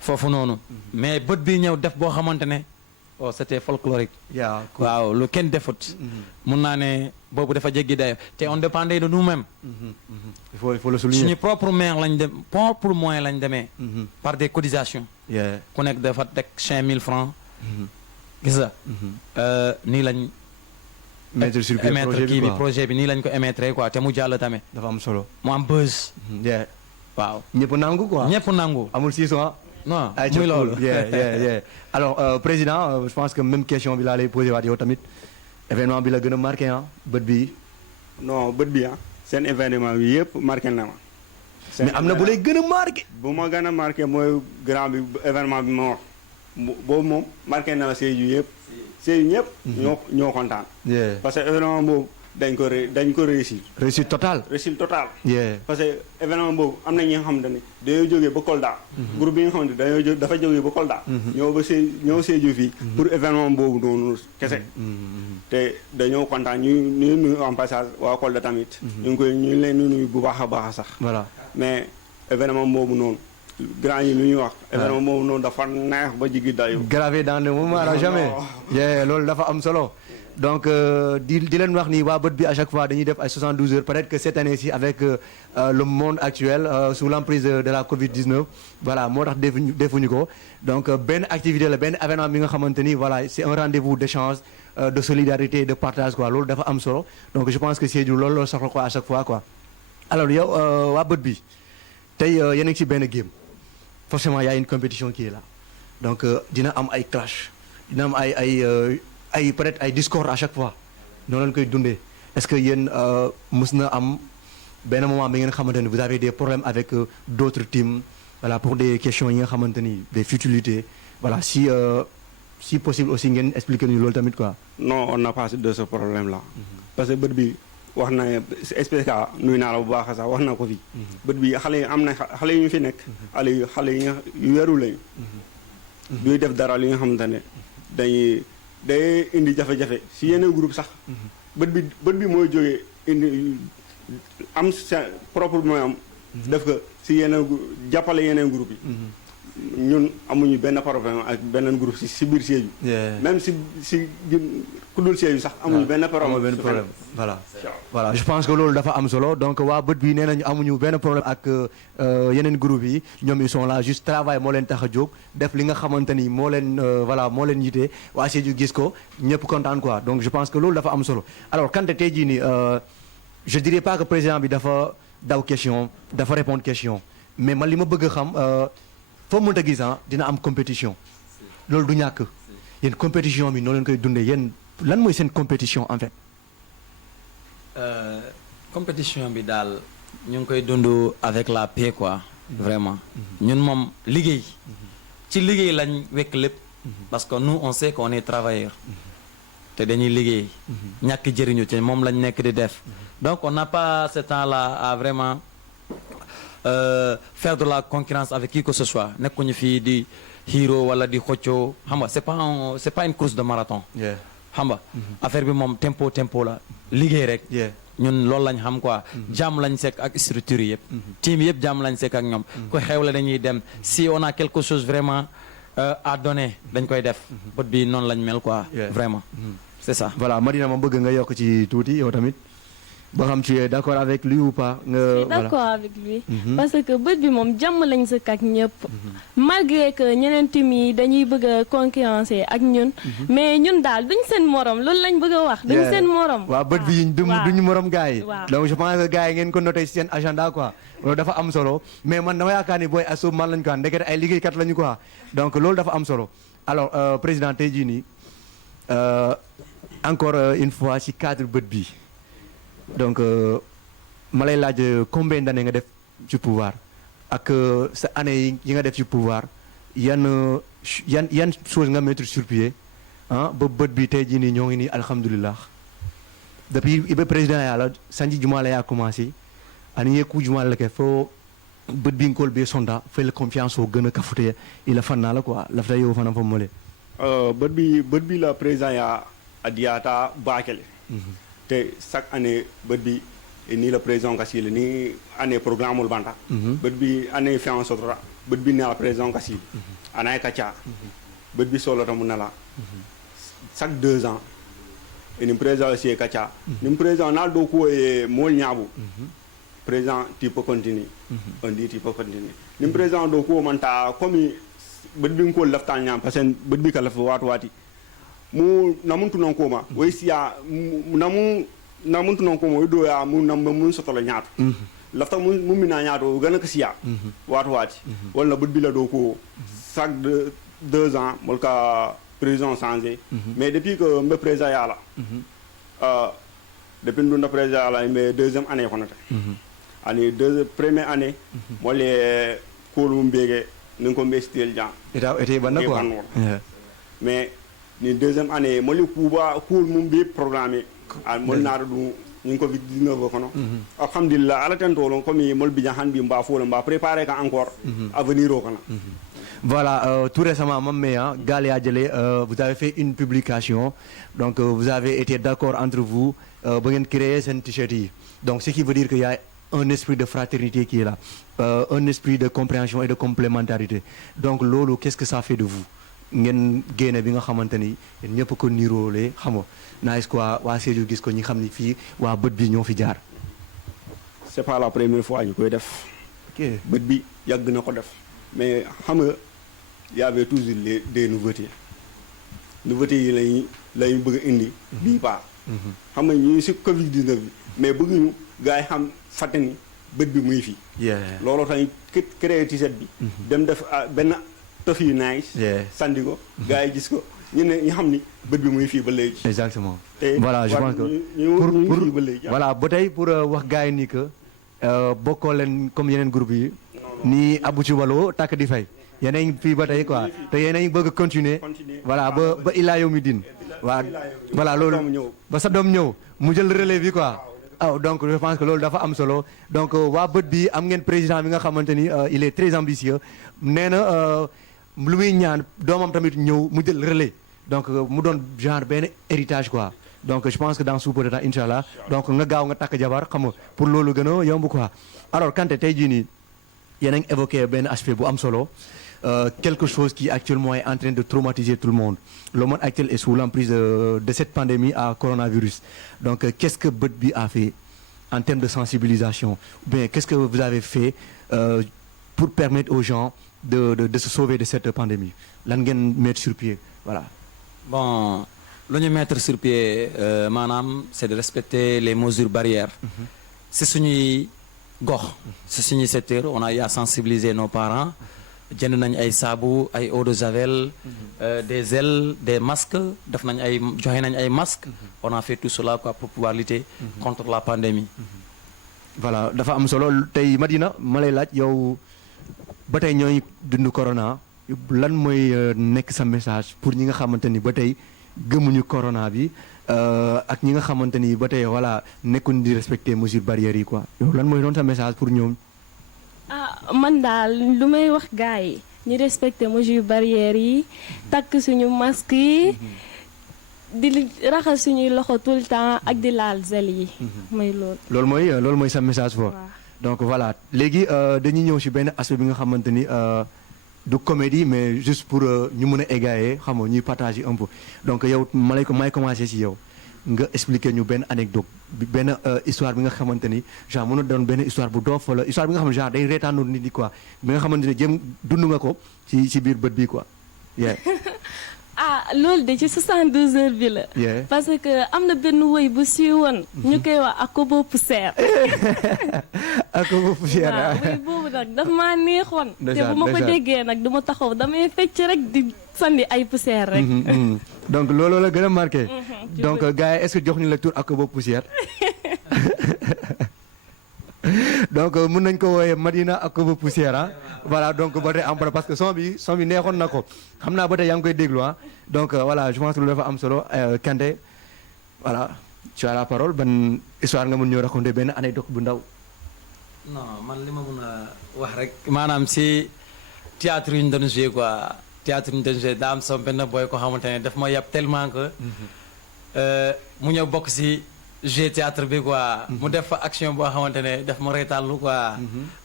foofu noonu. mais bët bii ñëw def boo xamante ne oh c'était folklorique. waaw lu kenn defut. mun naa ne boobu dafa jéggi dayo te on dépendait de nous-mêmes. il faut le souligner. suñu propre moyen lañ demee. par des cotisations. ku nekk dafa teg 5000 francs. gis nga. nii lañ. mettre sur pied projet bi nii lañ ko émettre quoi te mu jàll tamit. dafa am solo. mu am buzz. waaw ñëpp nangu quoi. ñëpp nangu. amul 600. non muy loolu. alors président je pense que même question bi laa lay posé waat yow tamit événement bi la gën a marqué ah bët bi. non bët bi ah seen événement bi yëpp marqué na ma. mais am na bu lay gën a marqué. bu ma gën a marqué mooy grand bi événement bi ma wax boobu moom marqué na ma Sédhiou yëpp. Sédhiou ñëpp. ñoo kontaan. parce que événement boobu dañ ko réussir. réussite totale. réussite totale. parce que événement boobu am na ñi nga xamante ne dañoo jógee ba Kolda. groupe bi nga xamante ne dafa jógee ba Kolda. ñëw Sédhiou fii. pour événement boobu noonu kese. te dañoo kontaan ñu nuyu en passage waa Kolda tamit. ñu leen nuyu bu baax a baax sax. voilà mais événement boobu noonu. grand yi lu ñuy wax. événement boobu noonu dafa neex ba jigi dayu. gravé dans le moment à jamais. loolu dafa am solo. donc di leen wax ni waa bët bi à chaque fois dañuy def ay 72 heures peut-être que cette année-ci avec le monde actuel sous l'emprise de la Covid-19 voilà moo tax defuñu ko donc benn activité la benn événement bi nga xamante ni voilà c'est un rendez-vous d'échange de solidarité et de partage quoi loolu dafa am solo donc je pense que Sédhiou loolu la soxla quoi à chaque fois quoi. alors yow waa bët bi tey yéen a ngi ci benn game forcément y a une compétition qui est là donc dina am ay clash dina am ay peut-être ay discours à chaque fois noonu lañ koy dundee est-ce que yéen mës na am benn moment bi ngeen xamante ni vous avez des problèmes avec d'autres teams voilà pour des questions yi nga xamante ni des futilités voilà si possible aussi ngeen expliquer ñu loolu tamit quoi. non on n'a pas de ce problème là. parce que bët bi wax na SPK nuyu naa la bu baax sax wax na ko fii. bët bi xale yi am na xale yu ñu fi nekk. xale yi yu weeru lañu. duy def dara li nga xamante ne day indi jafe-jafe si yeneen groupe sax. bët bi mooy jógee indi am sa propre mooy am. def ko si yeneen jàppale yeneen groupe yi. ñun amuñu benn problème ak beneen groupe si biir Sédhiou. même si ku dul Sédhiou sax amuñu benn problème. voilà je pense que loolu dafa am solo donc waa bët bi nee nañu amuñu benn problème ak yeneen groupe yi ñoom ils sont là juste travail moo leen tax a jóg def li nga xamante ni moo leen voilà moo leen yite waa Sédhiou gis ko ñëpp kontaan quoi donc je pense que loolu dafa am solo alors Kanté tey jii nii je dirais pas que président bi dafa daw question dafa répondre question mais man li ma bëgg a xam foo mënta gis dina am compétition loolu du ñàkk yéen compétition bi noo leen koy dundee yéen lan mooy seen compétition en fait. compétition bi daal ñu ngi koy dund avec la paix quoi. vraiment ñun moom liggéey. ci liggéey lañ wekk lépp. parce que nous on sait qu'on est travailleurs. te dañuy liggéey ñàkk jëriñu te moom lañ nekk di def donc on n'a pas ce temps-là à vraiment faire de la concurrence avec qui que ce soit nekkuñu fii di hero wala di xëccoo xam nga c'est pas une course de marathon xam nga affaire bi moom tempo la liggéey rek ñun loolu lañ xam quoi jàmm lañ sekk ak structure yëpp team yëpp jàmm lañ sekk ak ñoom ko xewle dañuy dem si on a quelque chose vraiment à donner dañ koy def bët bi noonu lañ mel quoi vraiment c'est ça. Voilà Madina ma bëgg nga yokk ci tuuti yow tamit ba xam tu es d'accord avec lui ou pas. Je suis d'accord avec lui. Parce que bët bi moom jàmm lañ sëkk ak ñëpp. Malgré que ñeneen team yi dañuy bëgg a concurrencer ak ñun. mais ñun daal duñ seen morom loolu lañ bëgg a wax. duñ seen morom. waaw bët bi duñu morom gars yi. donc je pense que gars yi ngeen ko noté ci seen agenda quoi. loolu dafa am solo mais man dama yaakaar ni booy aso man lañ ko ndekete ay liggéeykat lañu quoi donc loolu dafa am solo alors président tey jii nii encore une fois ci cadre bët bi. donc ma lay laaj combien d'années nga def ci pouvoir ak sa année yi nga def ci pouvoir yan chose nga mettre sur pied ba bët bi tey jii nii ñoo ngi nii alhamdulilah depuis ibe président yàlla sanji jumala yaa commencé ani yeku jumala ke fo bët bi ngol be sonda fel confiance o gën a kafute ila fanna la quoi lafta yow fana fa mole bët bi la président ya adiata bakele te chaque année bët bi ni le président kasile ni année programme ul banta bët bi année fait en sorte bët bi na président kasile anay kacha bët bi solo tamu nala chaque 2 ans et ni président aussi kacha ni président na do ko e mol nyaabu président tu peux continuer on dit tu peux continuer ni président do ko manta comme bët bi ko lafta nyam parce que bët bi ka laf wati mu namuntu non koma way siya namuntu non koma do ya mu nam mu sotola ñaatu lafta mu mina ñaatu gëna ko siya wati wala bud bi la do ko chaque 2 ans mol ka président changé mais depuis que mbe président yala depuis ndunda président yala mais deuxième année ko nata année première année molé ko lu mbege ni ko mbestel jan était ban quoi mais ni deuxième année mo li kuba cours mum be programmé mol naado du ñu covid 19 ko no alhamdulillah ala tan tolon comme mol bi han bi mba fo mba préparer ka encore avenir ko na voilà tout récemment Mamea Galia Djele vous avez fait une publication donc vous avez été d'accord entre vous ba ngeen créer sen t-shirt yi donc ce qui veut dire qu'il y a un esprit de fraternité qui est là un esprit de compréhension et de complémentarité donc lolo qu'est-ce que ça fait de vous ngeen génne bi nga xamante ni ñëpp ko niroole xam nga nice quoi waa Sédhiou gis ko ñi xam ni fii waa bët bi ñoo fi jaar. c'est pas la première fois ñu koy def. ok bët bi yàgg na ko def mais xam nga y avait toujours des nouveautés yi lañu bëgg a indi. bii baax. xam nga ñu si Covid 19 bi mais bëgguñu gars yi xam fàtte ni bët bi muy fii. looloo tax ñu créé t-shirt bi. dem def benn. tof yu nice sandi ko gars yi gis ko ñu ne ñu xam ni bët bi muy fii ba léegi exactement voilà je pense que pour voilà ba tey pour wax gars yi ni que bokkoo leen comme yeneen groupe yi nii abu ci walo tàkk di fay yeneen fii ba tey quoi te yeneen bëgg continuer voilà ba ilaa yow mi din waa voilà loolu ba sa doom ñëw mu jël relais bi quoi donc je pense que loolu dafa am solo donc waa bët bi am ngeen président bi nga xamante ni il est très ambitieux nee na lu muy ñaan doomam tamit ñëw mu jël relais donc mu doon genre benn héritage quoi donc je pense que dans sous peu de temps inchallah donc nga gaaw nga takk jabar xam nga pour loolu gën a yomb quoi alors Kanté tey jii nii yéen a ngi évoqué benn aspect bu am solo quelque chose qui actuellement est en train de traumatiser tout le monde le monde actuel est sous l'emprise de cette pandémie à coronavirus donc qu'est-ce que bët bi a fait en termes de sensibilisation bien qu'est-ce que vous avez fait pour permettre aux gens de se sauver de cette pandémie lan ngeen mettre sur pied voilà. Bon lu ñu mettre sur pied maanaam c'est de respecter les mesures barrières. c'est suñuy gox c'est suñuy secteur on a eu à sensibiliser nos parents jënd nañ ay saabu ay eau de javel des gels des masques def nañ ay joxe nañ ay masques on a fait tout cela quoi pour pouvoir lutter contre la pandémie. voilà dafa am solo tey Madina ma lay laaj yow ba tey ñooy dund corona lan mooy nekk sa message pour ñi nga xamante ni ba tey gëmuñu corona bi ak ñi nga xamante ni ba tey voilà nekkuñ di respecter mesures barrières yi quoi yow lan mooy doon sa message pour ñoom. Man daal lu may wax gars yi ñu respecter mesures barrières yi takk suñu masque yi di raxas suñuy loxo tout le temps ak di laal gel yi. mooy loolu. loolu mooy sa message fort. donc voilà léegi dañuy ñëw ci benn aspect bi nga xamante ni du comédie mais juste pour ñu mën a égayer xam nga ñuy partager un peu donc yow may commencer ci yow nga expliquer ñu benn anecdote benn histoire bi nga xamante ni genre mën na doon benn histoire bu doof wala histoire bi nga xam ne genre day reetaanoo nit ñi quoi bi nga xamante ni jëm dund nga ko ci biir bët bi quoi. loolu de ci 72 heures bi la. parce que am na benn woy bu siiwoon. ñu koy wax Akobo Poussière. Akobo Poussière waaw woy boobu nag daf maa neexoon. te bu ma ko déggee nag du ma taxaw damay fecc rek di sandi ay poussière rek. donc loolu la gën a marqué. donc gars yi est-ce que jox ñu la tur Akobo Poussière. donc mën nañ ko wooyee Madina Akobo Poussière ah voilà donc ba tey am parce que son bi neexoon na ko xam naa ba tey yaa ngi koy déglu ah donc voilà je pense que lu dafa am solo Kanté voilà tu as la parole ban histoire nga mën ñoo raconter benn anecdote bu ndaw. non man li ma mën a wax rek maanaam si théâtre yu ñu doon joué quoi théâtre yu ñu doon joué daa am sama benn boy ko xamante ne daf ma yab tellement que mu ñëw bokk si jouer théâtre bi quoi. mu def fa action boo xamante ne daf ma reetaanlu quoi.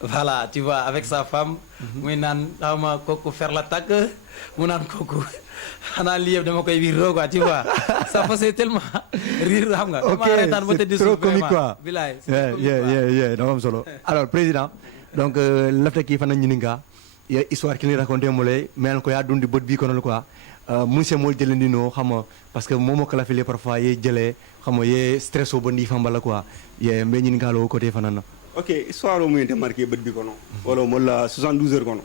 voilà tu vois avec sa femme. muy naan xaw ma kooku fer la tàkk mu naan kooku xanaa lii yëpp dama koy wiir quoi tu vois ça faisait tellement rire xam nga. ok c'est trop comique quoi. bilaay dafa am solo. alors président donc lafta kii fana ñininga ye histoire ki ni raconté mo lay mel ko yaa dundi bët bii kono quoi monsieur mool jëlandinoo xam nga parce que moom moo ko lafile parfois yee jëlee xam nga yee stress o ba ndi fambala quoi ye mbe ñininga loo côté fanana ok histoire o muy démarqué bët bi kono wala mo la 72 heures kono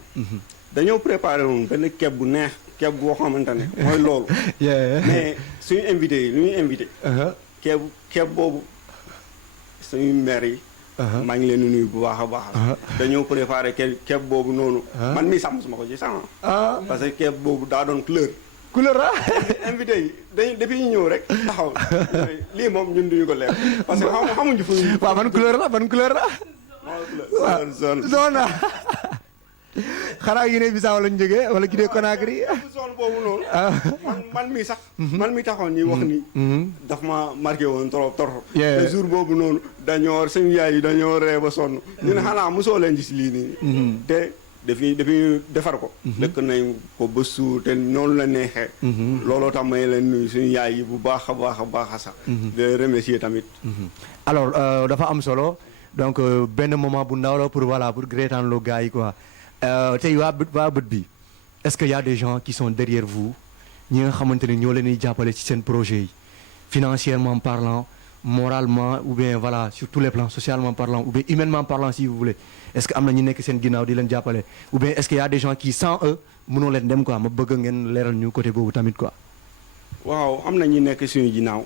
dañoo préparé woon benn keb bu neex keb boo xamante ne mooy loolu mais suñu invité yi lu ñuy invité keb boobu suñu maire yi maa ngi leen di nuyu bu baax a baax dañoo préparé keb boobu noonu man mii sax mosuma ko ci sax parce que keb boobu daa doon couleur invité yi dañu depuis ñu ñëw rek taxaw lii moom ñun duñu ko leer parce que xamuñu fu ñu waaw ban couleur la zone xanaa Guinée Bissau lañu jógee wala Guinée Conakry zone boobu noonu man mii sax man mi taxoon nii wax ni daf ma marqué woon trop le jour boobu noonu suñu yaay yi dañoo ree ba sonn ñu ne xanaa mosoo leen gis lii nii te depuis defar ko dëkk nañ ko ba suur te noonu la neexee looloo tax may leen nuyu suñu yaay yi bu baax a baax a baax a sax de remercier tamit alors dafa am solo donc benn moment bu ndaw la pour voilà pour reetaan loo gars yi quoi tey waa bët bi est-ce que y a des gens qui sont derrière vous ñi nga xamante ne ñoo leen di jàppale ci seen projet yi financièrement parlant moralement ou bien voilà sur tous les plans socialement parlant ou bien humainement parlant si vous voulez est-ce que am na ñu nekk seen ginnaaw di leen jàppale ou bien est-ce que y a des gens qui sans eux mënoo leen dem quoi ma bëgg ngeen leeral ñu côté boobu tamit quoi. waaw am na ñu nekk suñu ginnaaw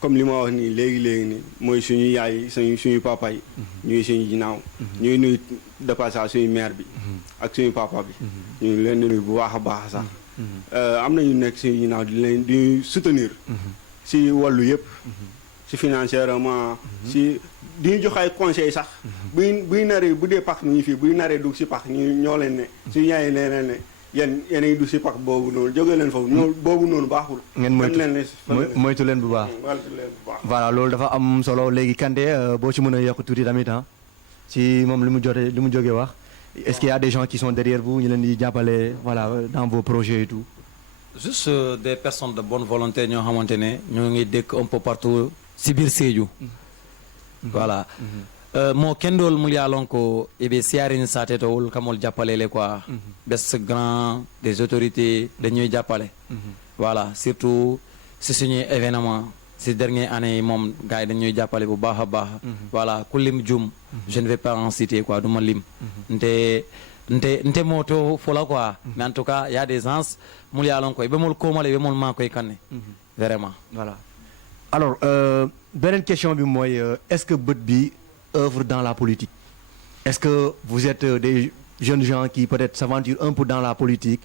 comme li ma wax nii léegi nii mooy suñu yaay suñu papa yi ñuy suñu ginnaaw ñuy nuyu de passage suñu mère bi ak suñu papa bi ñu leen di nuyu bu baax a baax sax am na ñu nekk suñu ginnaaw di leen di soutenir si wàllu yëpp si financièrement si di ñu jox ay conseil sax buy naree bu dee pax mi ñu fii buy naree dugg si pax ñu ñoo leen ne suñu yaay nee leen ne yéen du si pax boobu noonu jóge leen foofu noonu boobu noonu baaxul ngeen moytu leen bu baax voilà loolu dafa am solo léegi Kanté boo ci mën a yokk tuuti tamit ci moom li mu jógee wax est-ce qu'il y a des gens qui sont derrière vous ñu leen di jàppale voilà dans vos projets et tout juste des personnes de bonne volonté ñoo xamante ne ñoo ngi dëkk un peu partout si biir Sédhiou voilà mo kendol mu yalon ko ebe siarini satetowol kamol jàppalele quoi bes grand des autorités dañuy jàppale voilà surtout si suñuy événement ces dernières années moom gars yi dañuy jàppale bu baax a baax voilà ku lim jum je ne vais pas en citer quoi du ma lim nte moto fola quoi mais en tout cas y a des gens mu yalon koy be mol komale be mol ma koy kanne vraiment voilà alors beneen question bi mooy est-ce que bët bi œuvre dans la politique est-ce que vous êtes des jeunes gens qui peut-être s'aventurent un peu dans la politique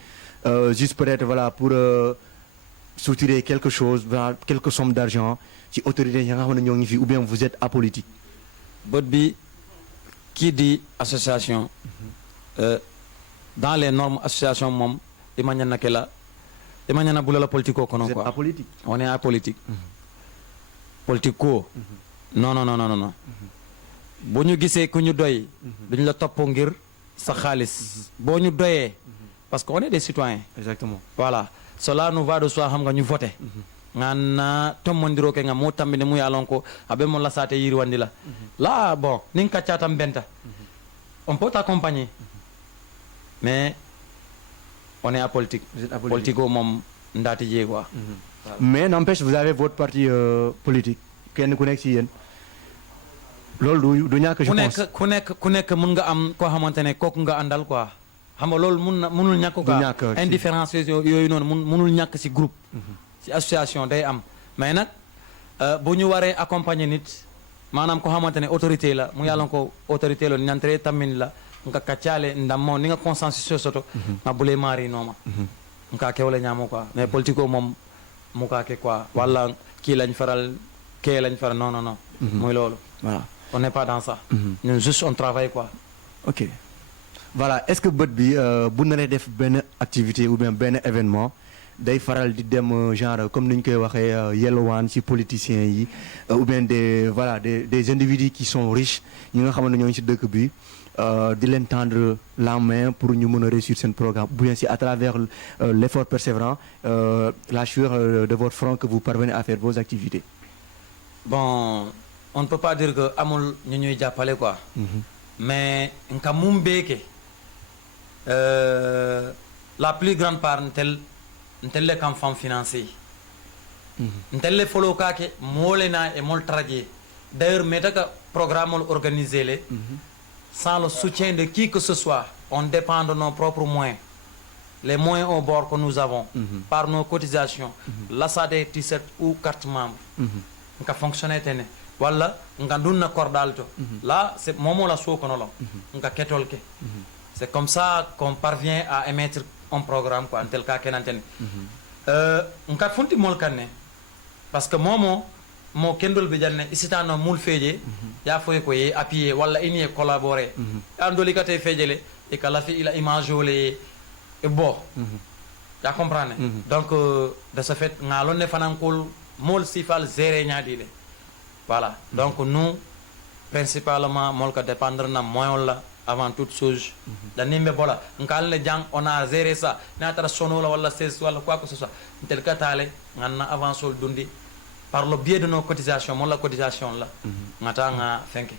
juste peut-être voilà pour soutirer quelque chose quelques sommes d'argent ci autorités yi nga xam ne ñoo ngi fi ou bien vous êtes apolitique. bët bi kii di association dans les normes association moom imagine que la imagine bula la politico kono vous êtes quoi apolitique. on est apolitique politico non bu ñu gisee ku ñu doy duñu la topp ngir sa xaalis boo ñu doyee parce que on est des citoyens exactement. voilà cela nous va de soi xam nga ñu voté nga na tommondiro ke nga mo tambine mu yalon ko abe mo la sate yiri wandi la là bon nin kaccatam benta on peut t'accompagner mais on est apolitique Vous êtes apolitique. politico moom ndaati jee quoi mais n'empêche vous avez votre parti politique kenn ku nekk ci yéen loolu du ñàkk je pense. ku nekk mun nga am koo xamante ne kooku nga àndal quoi xam nga loolu munul ñàkk ñàkk quoi si. indifférence yooyu noonu munul ñàkk ci groupe ci association day am mais nag bu ñu waree accompagner nit maanaam ko xamante ne autorité la mu yàlla ko autorité la ñantere tammin la nga kaccaale ndammo ni nga consensus soto nga bule maari nooma nga kewle ñaamo quoi mais politico moom mu kaa ke quoi wala kii lañ faral kee lañ faral non muy loolu voilà. on n'est pas dans ça ñun juste on travaille quoi ok voilà est-ce que bët bi bu naree def benn activité ou bien benn événement day faral di dem genre comme ni ñu koy waxee yelwaan ci politiciens yi ou bien des individus qui sont riches ñi nga xamante ne ñoo ngi ci dëkk bi di leen tendre la main pour ñu mën a réussir seen programme ou bien si à travers l'effort persévérant la sueur de votre front que vous parvenez à faire vos activités. bon on ne peut pas dire que amul ñu ñuy jàppale quoi mais nka mum beeke la plus grande part ntelle kam fam financé ntelle follow kake molena e mol traje d'ailleurs metaka programme organisé le sans le soutien de qui que ce soit on dépend de nos propres moyens les moyens au bord que nous avons par nos cotisations l'assade t-shirt ou carte membre nka fonctionner tene wala nga dunna cordal to là c'est momo la so kono lo nga ketol ke c'est comme ça qu'on parvient à émettre un programme quoi tel cas kenantene nka funti mol kanne parce que momo mo kendol be janne isitano mul feje ya foy ko ye appuyer wala ini collaborer andoli kate fejele e kala fi ila image wole e bo ya comprendre donc de ce fait ngalon ne fanankol mol sifal zéré ñaadile voilà donc nous principalement mol ka dépendre na moyen la avant toute chose danimbe bola nkal le jang on a géré ça na tara sono la wala c'est wala quoi que ce soit tel ka tale nganna avance sol dundi par le biais de nos cotisations mon la cotisation la ngata nga fenke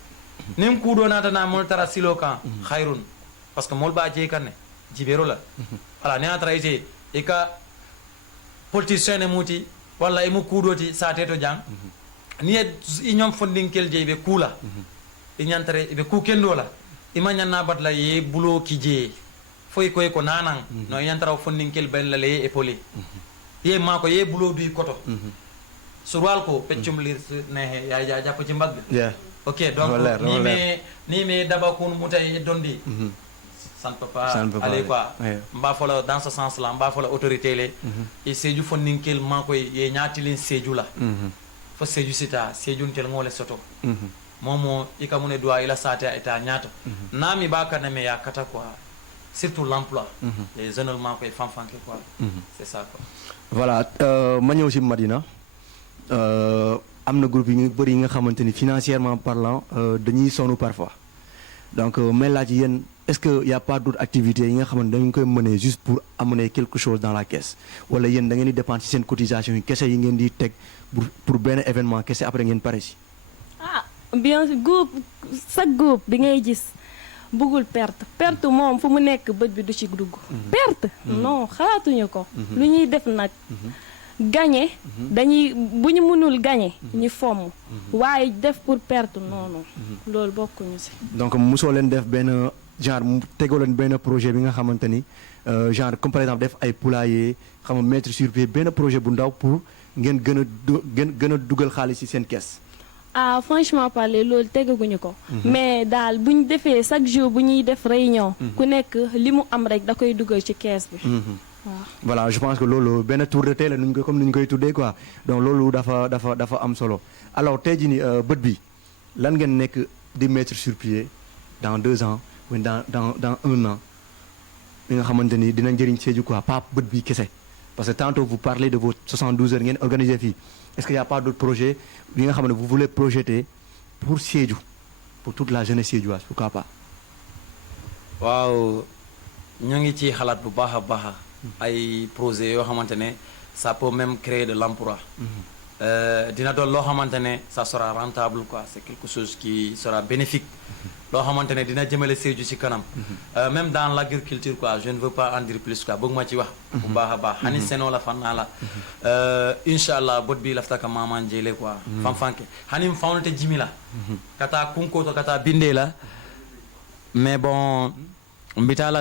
nim kudo na tana mol tara silo kan khairun parce que mol ba je kanne jibero la voilà ne atra ite e ka politicien muti wala e mu kudoti sa teto jang ni e ñom fondinkel je be kula e ñantare be ku kendo la imanya na batla ye bulo kije foy koy ko nanan no ñantara fondinkel ben la le épolé ye mako ye bulo du koto surwal ko peccum lir ne ya japp ci mbag ok donc ni me daba kun mutay dondi ça ne peut pas aller quoi mba fola dans ce sens là mba fola autorité le et seju fondinkel mako ye ñaati seju la fo seju sita seju tel ngole soto momo ikamune doit ila sate eta ñaata nami ba kaname ya kata quoi surtout l'emploi les jeunes man ko fanfanke quoi c'est ça quoi voilà ma ñëw ci Madina am na groupe yi nga bëri yi nga xamante ni financièrement parlant dañuy sonn parfois donc may laaj yéen est-ce que y a pas d'autres activités yi nga xamante dañu koy mener juste pour amener quelque chose dans la caisse wala yéen da ngeen di dépendre ci seen cotisation yi kese yi ngeen di teg pour benn événement kese après ngeen pare ci. ah bien groupe chaque groupe bi ngay gis bëggul perte moom fu mu nekk bët bi du ci dugg perte non xalaatuñu ko lu ñuy def nag gagné dañuy bu ñu mënul gagné ñu fomm waaye def pour perte non loolu bokkuñu ci. donc mosoo leen def benn genre mu tegoo leen benn projet bi nga xamante ni genre comme par exemple def ay poulailler xam nga mettre sur pied benn projet bu ndaw pour ngeen gën a dugal xaalis ci seen caisse. ah franchement parler loolu tegaguñu ko mais daal bu ñu defee chaque jour bu ñuy def réunion ku nekk li mu am rek da koy dugal ci caisse bi voilà je pense que loolu benn tour de télé nuñ ko comme ni ñu koy tuddee quoi donc loolu dafa am solo alors tey jii nii bët bi lan ngeen nekk di mettre sur pied dans 2 ans ou dans 1 an li nga xamante ni dina njëriñ Sédhiou quoi pas bët bi kese parce que tantôt vous parlez de vos 72 heures ngeen organisé fii est-ce qu'il y a pas d'autres projets yi nga xam ne vous voulez projeter pour Sédhiou pour toute la jeunesse sédhiouise pourquoi pas. waaw ñu ngi ci xalaat bu baax a baax ay projets yoo xamante ne ça peut même créer de l'emploi. dina doon loo xamante ne ça sera rentable quoi c'est quelque chose qui sera bénéfique. loo xamante ne dina jëmale Sédhiou ci kanam. même dans l'agriculture quoi je ne veux pas en dire plus quoi bëgg ma ci wax. bu baax a baax hani seno la fanna la. inchallah bot bi lafta ka maman jele quoi. fanfanke hani fawnate jimi la. kata kunko to kata binde la. mais bon mbitala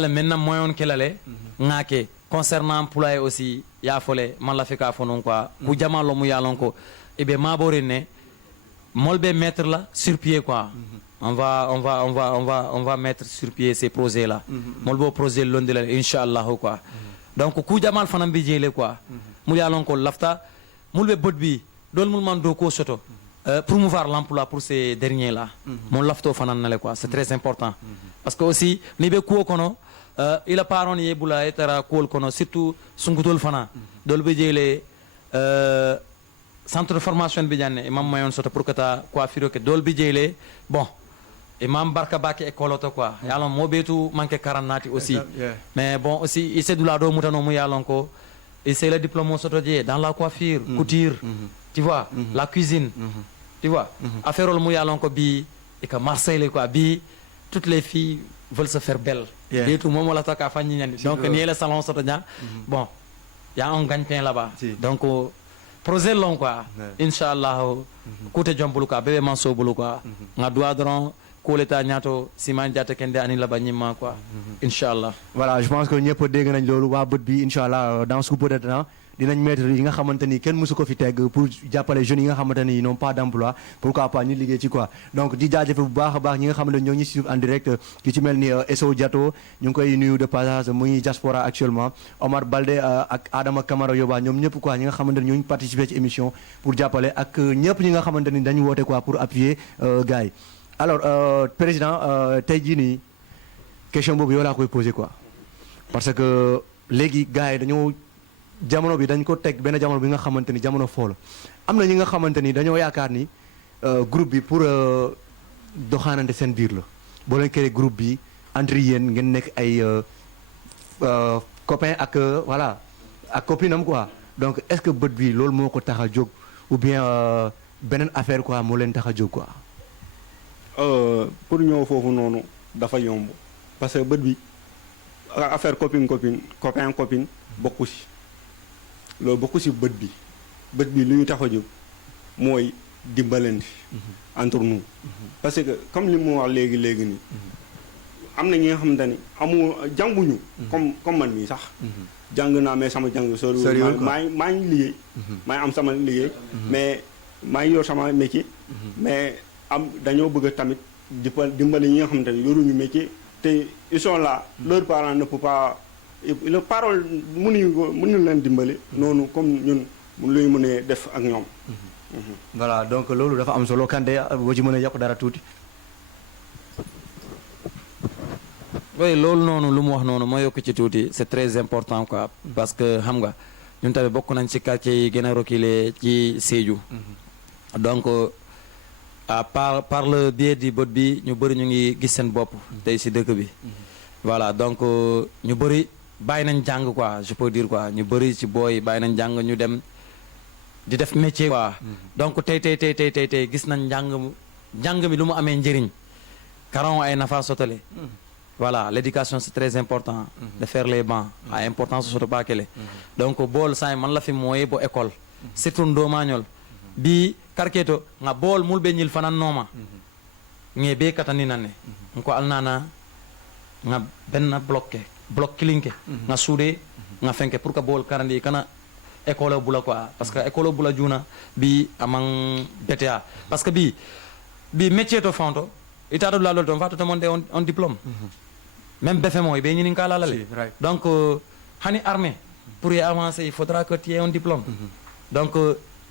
le maintenant moyen ke la le ngake concernant employé aussi ya fole man la fika fonon quoi ku jama lo mu yalon ko e be mabore ne molbe mettre là sur pied quoi. on va mettre sur pied ces projets là. molbo projet londe la inchallah quoi. donc ku jamal fanam bi jele quoi. mu yalon ko lafta mulbe bodbi don mul man do ko soto. promouvoir l'emploi pour ces derniers là. mon lafto fanan nale quoi c'est très important. parce que aussi ni be ko kono il a paron yebula etara ko kono surtout sungutol fana dolbe jele centre de formation bi janne imam mayon soto pour que ta coiffure que dol bi jele bon imam barka baki école to quoi yalon mo betu manque karanati aussi mais bon aussi il c'est du lado mutano mu yalon ko et c'est le diplôme soto je dans la coiffure couture tu vois la cuisine tu vois affaire mu yalon ko bi et que Marseille quoi bi toutes les filles veulent se faire belles et tout momo la taka fanni ñandi donc ni le salon soto nya bon il y a un gagne-pain là-bas donc projet long quoi inchallah côté jombulu quoi bébé manso bulu quoi nga doit dron ko leta ñato siman jata kende ani la bañima quoi inchallah voilà je pense que ñepp dégg nañ lolu wa beut bi inchallah dans ce peu de temps dinañ mettre yi nga xamanteni kenn musu ko fi tégg pour jappalé jeunes yi nga xamanteni n'ont pas d'emploi pourquoi pas ñu liggé ci quoi donc di jaajëf bu baax baax ñi nga xamanteni ñoo ñi suivre en direct ki ci melni Esso Diato ñu ngi koy nuyu de passage muy diaspora actuellement Omar Balde ak Adama Camara Yoba ñom ñëpp quoi ñi nga xamanteni ñoo participer ci émission pour jappalé ak ñëpp ñi nga xamanteni dañu woté quoi pour appuyer gaay alors président tay ji ni question bobu yow la koy poser quoi parce que légui gaay dañoo jamono bi dañ ko teg benn jamono bi nga xamante ni jamono foo la am na ñi nga xamante ni dañoo yaakaar ni groupe bi pour doxaanante seen biir la boo leen créé groupe bi entre yéen ngeen nekk ay copain ak voilà ak copine am quoi donc est-ce que bët bi loolu moo ko tax a jóg ou bien beneen affaire quoi moo leen tax a jóg quoi. pour ñëw foofu noonu dafa yomb parce que bët bi affaire copain copine bokku si. loolu bokku ci bët bi lu ñu tax a jóg mooy dimbalante entre nous parce que comme li mu wax léegi nii am na ñi nga xamante ni jànguñu comme man mii sax jàng naa mais sama jàng soriwul maa ngi liggéey maa ngi am sama liggéey mais maa ngi yor sama métier mais dañoo bëgg tamit dimbali ñi nga xamante ni yoruñu métier te ils sont là leurs parents ne peuvent pas le parole mënu leen dimbali noonu comme ñun luy mënee def ak ñoom. voilà donc loolu dafa am solo Kandé boo ci mën a yokk dara tuuti. oui loolu noonu lu mu wax noonu ma yokk ci tuuti c'est très important quoi parce que xam nga ñun tamit bokk nañ ci quartier yi gën a reculé ci Sédhiou. donc par le biais du bot bi ñu bëri ñu ngi gis seen bopp tey ci dëkk bi. voilà donc ñu bëri. bàyyi nañ jàng quoi je peux dire quoi ñu bëri ci booy bàyyi nañ jàng ñu dem di def métier quoi donc tey gis nañ njàng mi lu mu amee njëriñ karon ay nafa sotale voilà l'éducation c'est très important de faire les bancs a importance soto bakele donc bool say man la fi mooy bo école surtout ndomañol bi karketo nga bool mulɓe ñil fanan nooma nge be katani nanne ko alnana nga benn bloc kilinke nga suude nga fenke pour que bool karandi kana école bula quoi parce que école bula juna bi amang BTA parce que bi métier to fonto itato la lol to fato to monde on diplôme même BFM be ñini kala la donc hani armée pour y avancer il faudra que tu aies un diplôme donc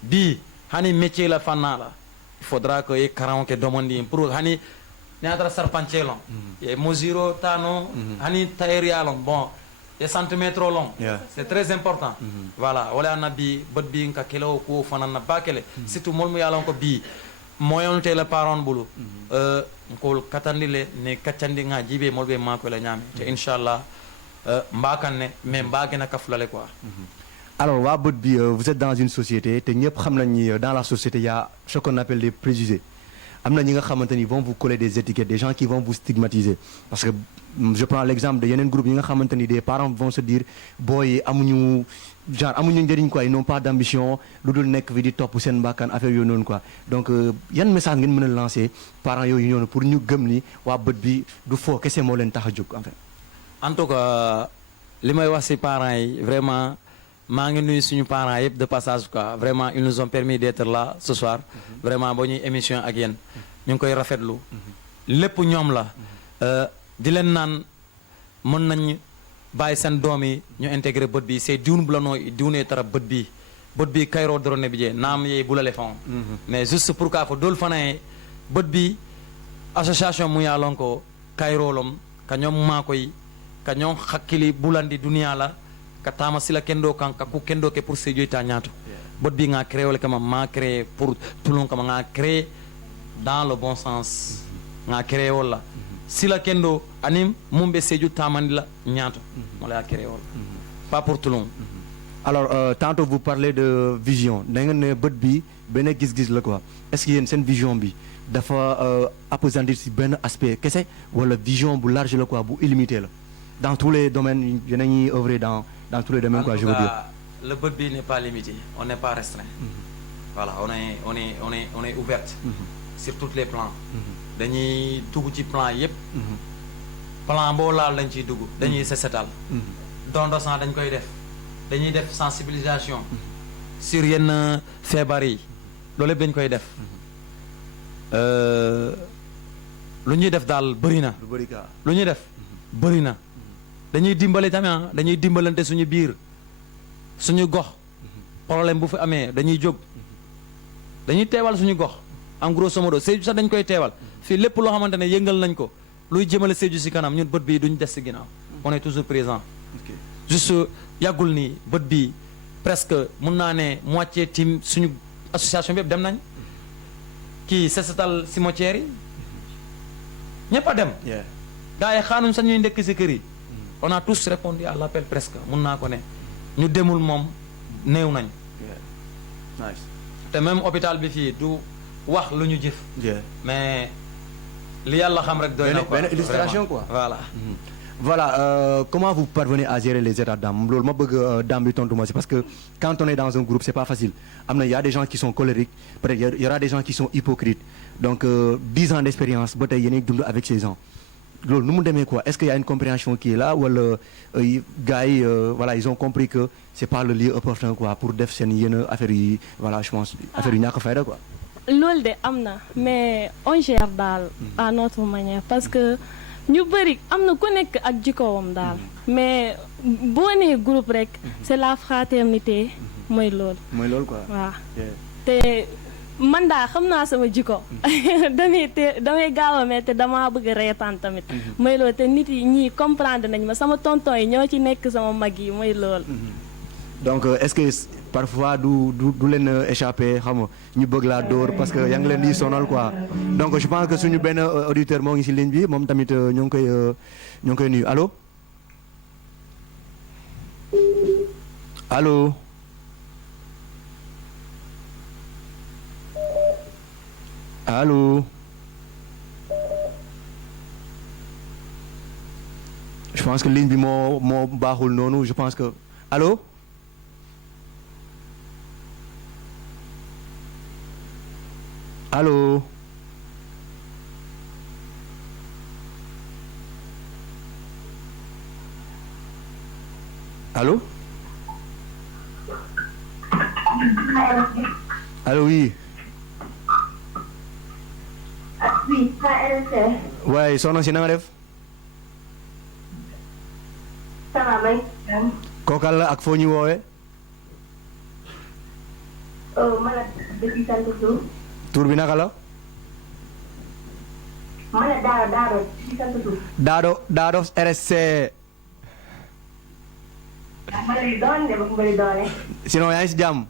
bi hani métier la fanna la il faudra que y karan ke demandi pour hani ñatra sarpancelo e mesure tano hani tailleur long bon des centimètres long c'est très important voilà wala nabi bot bi nka kelo ko fanana bakele surtout molmu yalon ko bi moyon te le parent bulu ko katandile ne kaccandi nga jibe molbe mako la nyami te inshallah mbakanne mais mbagena kafulale quoi. Alors waa bët bi vous êtes dans une société te ñëpp xam nañ ni dans la société il y a ce qu'on appelle les préjugés am na ñi nga xamante ni vont vous coller des étiquettes des gens qui vont vous stigmatiser parce que je prends l'exemple de yeneen groupe yi nga xamante ni des parents vont se dire booy amuñu njëriñ quoi ils n'ont pas d'ambition lu dul nekk fi di topp seen mbàkkaan affaire yooyu noonu quoi donc yan message ngeen mën a lancer parents yooyu noonu pour ñu gëm ni waa bët bi du foo kese moo leen tax a jóg en fait. En tout cas li may wax ci parents yi vraiment maa ngi nuyu suñu parents yëpp de passage quoi vraiment ils nous ont permis d'être là ce soir vraiment boo ñuy émission ak yéen ñu ngi koy rafetlu lépp ñoom la di leen naan mën nañ bàyyi seen doom yi ñu intégré bët bi c'est diwun bu la noo diwunee tara bët bi kayroo drone bi jee naam yeey bu la lefan mais juste pour kaa fo dool fanaye bët bi association mu yaa lon ko kayroolom ka ñoom maa koy ka ñoom hakkili bulandi duniya la ka tama sila kendo kan ka ku kendo ke pour Sédhiou ta ñaato bot bi nga créé wala kama ma créé pour Toulon kama nga créé dans le bon sens nga créé wala sila kendo anim mumbe Sédhiou tamandi la ñaato wala créé wala pas pour Toulon. Alors tantôt vous parlez de vision da ngeen ne bët bi benn gis-gis la quoi est-ce que yéen seen vision bi dafa appesantir ci benn aspect kese wala vision bu large la quoi bu illimité la dans tous les domaines yéen a ñuy œuvrer dans tous les domaines quoi je veux dire. Le bët bi n'est pas limité on n'est pas restreint voilà on est ouverte sur tous les plans dañuy dugg ci plan yépp plan boo laal dañ ciy dugg dañuy sesetal don de sang dañ koy def dañuy def sensibilisation sur yenn feebar yi loolu yëpp dañ koy def lu ñuy def daal bëri na lu ñuy def bëri na dañuy dimbale tamit dañuy dimbalante suñu biir suñu gox problème bu fi amee dañuy jóg dañuy teewal suñu gox en grosso modo Sédhiou sax dañ koy teewal fii lépp loo xamante ne yëngal nañ ko luy jëmale Sédhiou si kanam ñun bët bii duñ des si ginnaaw on est toujours présent juste yàggul nii bët bii presque mun naa ne moitié team suñu association bi yëpp dem nañ kii sesetal cimetière yi ñëpp a dem gars yi xaanuñ sax ñuy ndekk si kër yi on a tous répondu à l'appel presque mun naa ko ne ñu demul moom néew nañ te même hôpital bi fii du wax lu ñu jëf mais li yàlla xam rek doy na quoi benn illustration quoi voilà Voilà, comment vous parvenez à gérer les états d'âme? Loolu ma bëgg d'âme bi tontu ma c'est parce que quand on est dans un groupe c'est pas facile. Il y a des gens qui sont colériques, peut-être il y aura des gens qui sont hypocrites. Donc 10 ans d'expérience, ba tey yéen a ngi dund avec ces gens. Loolu nu mu demee quoi? Est-ce qu'il y a une compréhension qui est là wala gars yi voilà, ils ont compris que c'est pas le lieu opportun quoi pour def seen yenn affaire yi voilà, je pense affaire yu ñàkk fayda quoi. Loolu de am na mais on gère daal à notre manière parce que ñu bëri am na ku nekk ak jikkoom daal mais boo nee groupe rek c'est la fraternité mooy loolu. mooy loolu quoi. waaw te man daa xam naa sama jikko damay gaaw a mais te damaa bëgg reetaan tamit mooy loolu te nit yi ñii comprendre nañ ma sama tonton yi ñoo ci nekk sama mag yi mooy loolu. Donc est-ce que parfois du leen échappé xam nga ñu bëgg laa dóor parce que yaa ngi leen di sonal quoi donc je pense que suñu benn auditeur moo ngi ci ligne bi moom tamit ñoo ngi koy nuyu allo allo allo je pense que ligne bi moo baaxul noonu je pense que allo Allô Allô Allô oui. Oui, ça RFM. Ouais, soxna si na nga def. ça va may. kookal la ak foo ñu woowee. ma la depuis sant suuf. tur bi naka la. ma la Daado depuis sant suuf. Daado RSC. ma lay doon de ba mu bëri doole. sinon yaa ngi si jàmm.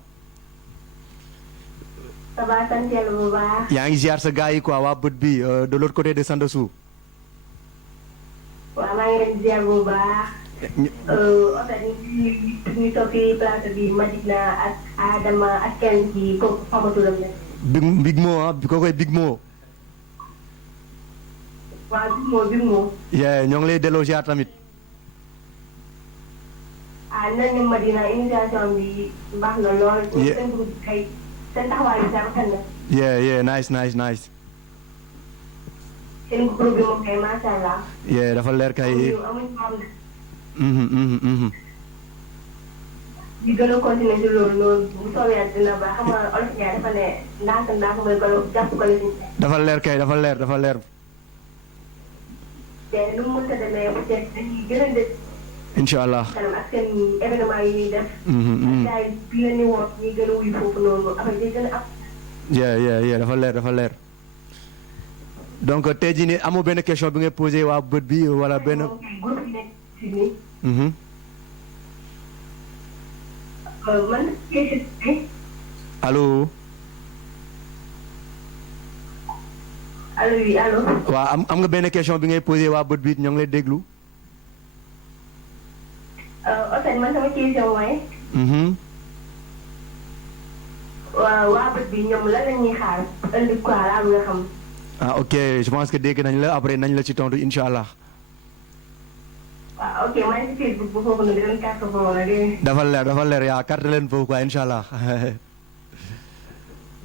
ça va sant yàlla bu baax. yaa ngi ziar sa gars yi quoi waa bët bi de l'autre côté de Sandassou. waaw maa ngi leen di ziar bu baax. en fait ñu toog fii place bi Madina ak Adama ak kenn ci kooku xamatulam la. Big Mo ah kookoy Big Mo. waaw Big Mo. ñoo ngi lay delloo ziar tamit. nan ne Madina initiation bi baax na lool. seen groupe kay seen taxawaay bi sax rafet na. nice. seen groupe bi moom kay macha allah. dafa leer kay. amuñu problème. di gën a continuer ci loolu bu soobee yàlla dina baax xam nga olof Ndiaye dafa ne ndànk mooy gën a jàpp ko la ñu. dafa leer kay dafa leer. te nu mu mënta demee peut-être dañuy gën a def. incha allah kanam ak seen événement yi ñuy def. ak gars yi bi leen di woot ñuy gën a wuyu foofu noonu après day gën a am. dafa leer. donc tey jii nii amoo benn question bi ngay posé waa bët bi wala benn. groupe yi nekk ci nii. man question. allo. allo oui allo. waaw am nga benn question bi ngay posé waa bët bi ñoo ngi lay déglu. en fait man sama question mooy. waa bët bi ñoom lan la ñuy xaar indi quoi laa bëgg a xam. ok je pense que dégg nañ la après nañ la ci tontu incha allah. waaw ok maa ngi ci Facebook bu foofu nag di leen carte foofu nag dafa leer yaa carte leen foofu quoi incha allah.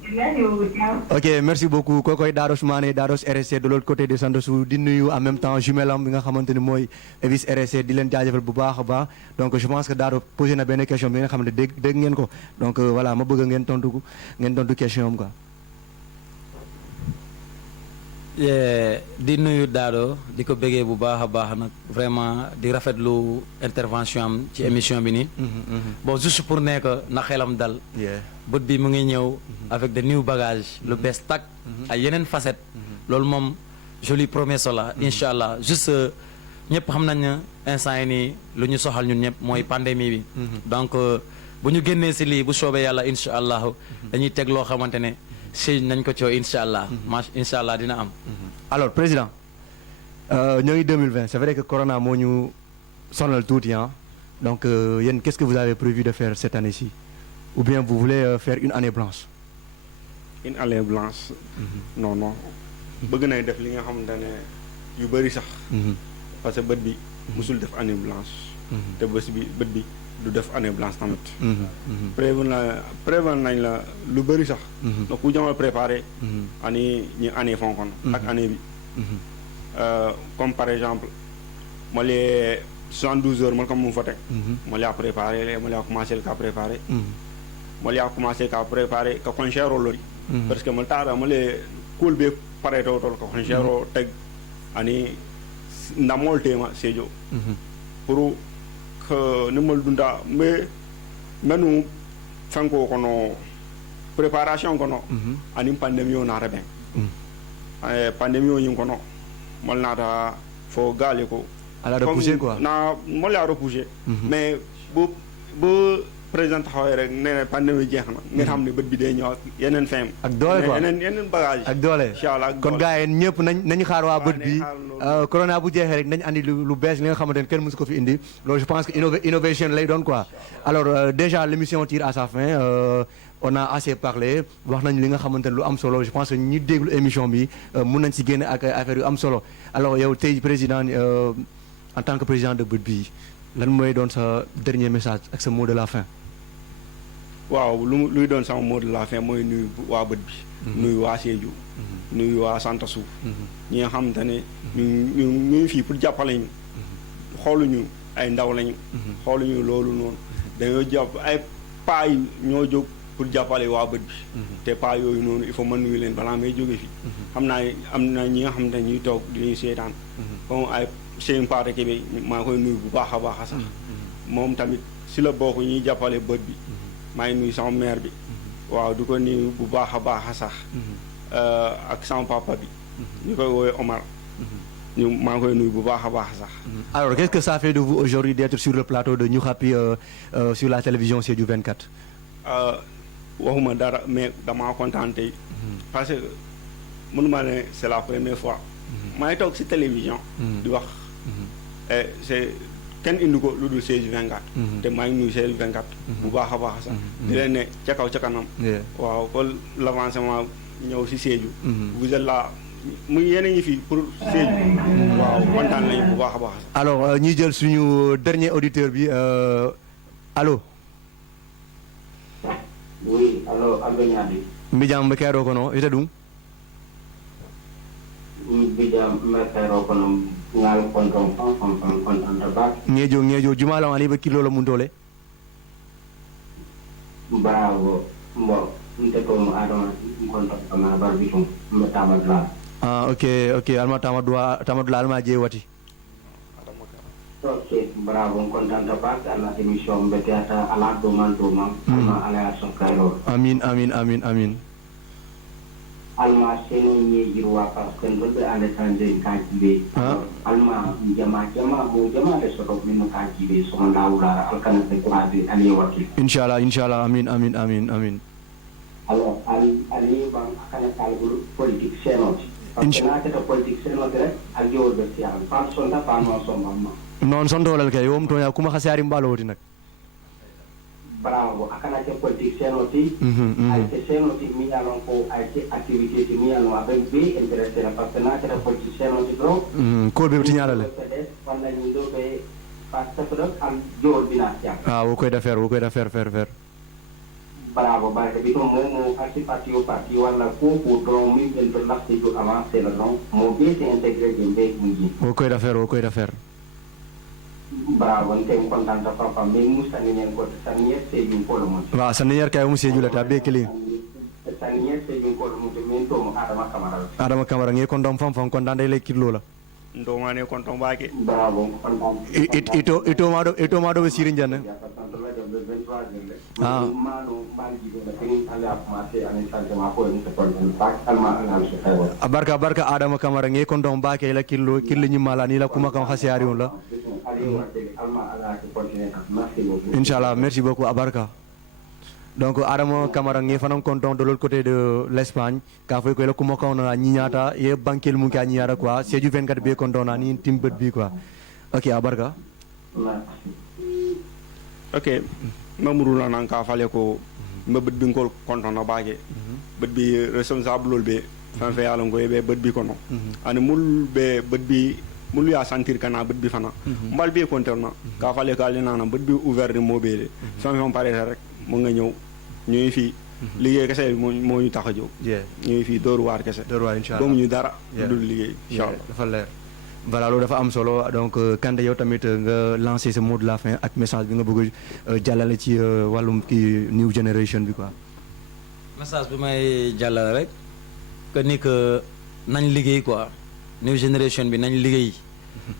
merci beaucoup ciao. ok merci beaucoup kookoy Dados Mané Dados RSC de l'autre côté de Sandassou di nuyu en même temps jumelam bi nga xamante ni mooy Evis RSC di leen jaajëfal bu baax a baax donc je pense que Dado posé na benn question bi nga xamante dégg ngeen ko donc voilà ma bëgg ngeen tontu question am quoi. di nuyu Daado di ko bëggee bu baax a baax nag vraiment di rafetlu intervention am ci émission bi nii. bon juste pour ne que na xelam dal. bët bi mu ngi ñëw avec de new bagages lu bees tàkk ay yeneen facettes loolu moom je lui promets cela incha allah juste ñëpp xam nañ ne instant yi nii lu ñu soxal ñun ñëpp mooy pandémie bi donc bu ñu génnee si lii bu soobee yàlla incha allah dañuy teg loo xamante ne si nañ ko coow incha allah incha allah dina am alors président ñoo ngi 2020 c'est vrai que corona moo ñu sonal tuuti donc yéen qu'est-ce que vous avez prévu de faire cette année-ci ou bien vous voulez faire une année blanche. une année blanche. non bëgg nay def li nga xamante ne yu bëri sax. parce que bët bi musul def année blanche. te bët bi du def année blanche tamit. prévoir nañ la lu bëri sax. donc ku jamal préparé. ñu année fonkon ak année bi. comme par exemple ma lee 72 heures man comme mu fa teg. ma lee a préparé ma lee a commencé le cas préparé. ma lee a commencé ka préparé ka conchero lori. parce que ma taara ma lee kuul be pare tol ka conchero teg ani ndamol tema sejo. pour que ni mal dunda mais menu fanko kono préparation kono ani pandémie o naata ben pandémie o yin kono mal naata fo gaale ko à la repousser quoi na mal la repousser mais bu président taxawee rek nee na pandémie jeex na nga xam ne bët bi day ñëw ak yeneen feem ak doole quoi yeneen bagage ak doole inchallah kon gars yi ñëpp nañu xaar waa bët bi corona bu jeexee rek nañ andi lu bees li nga xamante ne kenn mësu ko fi indi loolu je pense que innovation lay doon quoi alors déjà l'émission tire à sa fin on a assez parlé wax nañ li nga xamante ne lu am solo je pense que ñi déglu émission bi mun nañ si génn ak affaire yu am solo alors yow tey président en tant que président de bët bi lan mooy doon sa dernier message ak sa mot de la fin. waaw luy doon sama mot de la fin mooy nuyu waa bët bi. nuyu waa Sédhiou. nuyu waa Sandassou. ñi nga xamante ne ñu ngi fii pour jàppale ñu. xooluñu ay ndaw lañu. xooluñu loolu noonu. dañoo jàpp ay paa yi ñoo jóg pour jàppale waa bët bi. te paa yooyu noonu il faut ma nuyu leen balaa may jóge fii. xam naa am na ñi nga xamante ne ñuy toog di ñu seetaan. comme ay Cheikh Paate Kébé maa koy nuyu bu baax a baax sax moom tamit si la bokk ñuy jàppale bët bi maa ngi nuyu sama mère bi waaw du ko nuyu bu baax a baax sax ak sama papa bi ñu koy woowee Omar maa ngi koy nuyu bu baax a baax sax. Alors qu'est-ce que ça fait de vous aujourd'hui d'être sur le plateau de Ñu Happy sur la télévision Sédhiou 24? waxuma dara mais damaa kontaan tey parce que mënuma ne c'est la première fois maa ngi toog si télévision di wax c'est kenn indi ko lu dul Sédhiou 24 te maa ngi nuyu Sédhiou 24 bu baax a baax sax di leen ne ca kaw ca kanam waaw kon l'avancement ñëw si Sédhiou vous êtes là muy yéen a ngi fi pour Sédhiou waaw kontaan nañu bu baax a baax sax. Alors ñuy jël suñu dernier auditeur bi allo. Oui, allo Albeñadi. Mbijam mbekero kono ite ɗum? Mbijam mbekero kono ngal konton konton tabak. Ngejo jumalam ali be kilolo mun dole. Bravo. Mbo nte ko mo adama konton kama barbitum metamadla. Ah ok alma tamadula alma je wati. Ok, bravo, kontaan tabak ala émission mbetata ala doman alma ala sonkayro. Amin. Alma seno nye jirwa parce que ndobe ale tanje kajibe. Alma jama le soto mino kajibe so ndawula alkana te kurabi ali wati. Inshallah amin. Alors ali bang akana kalbul politique senoti. Parce que na te politique senoti rek al jowbe ci al par sonda par non son mamma. Non sondolal kay wom to ya kuma khasari mbaloti nak. Bravo, akana ke politique senoti ay ke senoti mi alon ko ay ke activité ti mi alon avec be intéressé la parce que na ke politique senoti bro ko be tinyala le wala ni do be parce que am jor bina ya ah wo koy da faire bravo barke bi to mo parti wala ko do mi ben to lafti do avancer la non mo be te intégrer be ngi wo koy da faire Bravo, nte kontanta papa mais musani nen ko sanier Sédhiou ko mo wa sanier kay mo Sédhiou la ta be kili sanier Sédhiou ko mo te men to mo Adama Camara ngi kon dom fam kon dande le kirlo la ndomane kon ton baake bravo kontan ito ma do be sirin janne ah barka Adama Camara ngi kon dom baake la kirlo kirli mala ni la kuma kam khasiari on la Inch'Allah, merci beaucoup Abarka. Donc Adama Camara ngi fanan content de l'autre côté de l'Espagne ka fay ko la kuma ko na ñiata ye bankel mu ka ñiara quoi Sédhiou 24 be content na ni timbet bi quoi. OK Abarka. OK Mamadou la nan ka fale ko mbebet bi ngol content na baage bet bi responsable lol be fa fa yalla ngoy be bet bi kono ani mul be bet bi mulu ya sentir kana bët bi fana mbal bi konterna ka fale ka li nana bët bi ouvert ni mobile fam paré rek mo nga ñew ñuy fi liggéey kessé mo ñu taxa jow ñuy fi door war kessé inshallah do ñu dara dul liggéey inshallah dafa leer voilà lo dafa am solo donc Kande yow tamit nga lancer ce mot de la fin ak message bi nga bëgg jallale ci walum ki new generation bi quoi message bi may jallale rek que ni que nañ liggéey quoi new generation bi nañ liggéey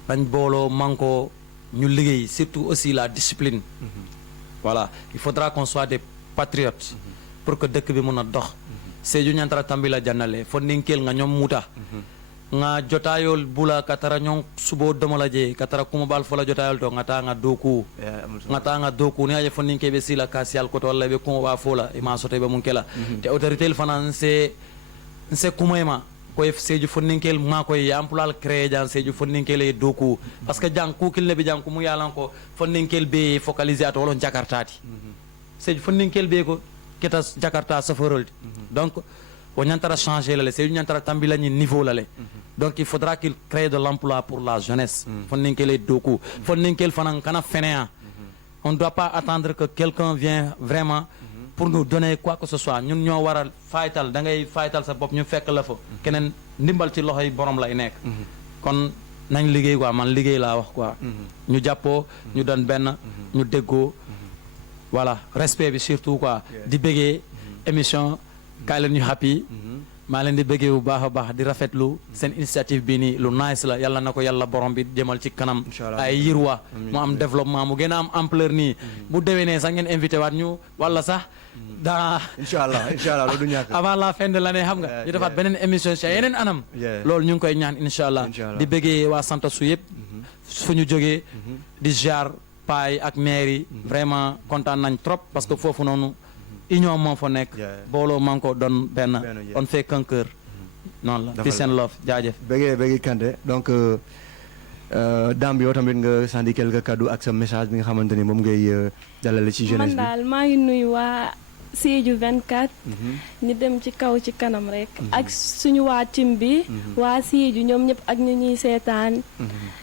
nañ booloo manko ñu liggéey surtout aussi la discipline voilà il faudra qu'on soit des patriotes pour que dëkk bi mën a dox Sédhiou ñantara tambila jannale fo ninkel nga ñoom muta nga jotayol bula katara ñong subo domalaje katara kuma bal fola jotayol to ngata nga doku ni aje fo ninke be sila kasial ko to walla be kuma ba fola e ma sote be mun kela te autorité el fanan c'est kuma koy Sédhiou fonninkel ma koy emploi créé jan Sédhiou fonninkel e doku parce que jang ku kil ne be jang ku mu yalan ko fonninkel be focaliser at wolon Jakarta ti Sédhiou fonninkel be ko keta Jakarta saforol donc on ñantara changer la Sédhiou ñantara tambila ni niveau la donc il faudra qu'il crée de l'emploi pour la jeunesse fonninkel e doku fonninkel fanan kana fenea on doit pas attendre que quelqu'un vienne vraiment pour nous donner quoi que ce soit ñun ñoo waral faytal da ngay faytal sa bopp ñu fekk la fa keneen ndimbal ci loxoy borom lay nekk kon nañ liggéey quoi man liggéey laa wax quoi ñu jàppoo ñu doon benn ñu déggoo voilà respect bi surtout quoi di bëggee émission kaay leen ñu happy maa leen di bëggee bu baax a baax di rafetlu seen initiative bi nii lu nice la yàlla na ko yàlla borom bi jëmal ci kanam ay yirwa mu am développement mu gën a am ampleur nii bu déwénee sax ngeen invité waat ñu wala sax dans inchallah loolu du ñàkk avant la fin de l'année xam nga ñu defaat beneen émission ci yeneen anam loolu ñu ngi koy ñaan inchallah di bëggee waa Santasu yëpp fu ñu jógee di ziar paay ak maire yi vraiment kontaan nañ trop parce que foofu noonu union moo fa nekk booloo man ko doon benn on fait qu'un cœur noonu la peace and love jaajëf bëggee Kanté donc Dame yow tamit nga sandi quelques cadeaux ak sa message bi nga xamante ni moom ngay dalale ci jeunesse bi man daal maa ngi nuyu waa Sédhiou 24 ñu dem ci kaw ci kanam rek ak suñu waa tim bi waa Sédhiou ñoom ñëpp ak ñu ñuy seetaan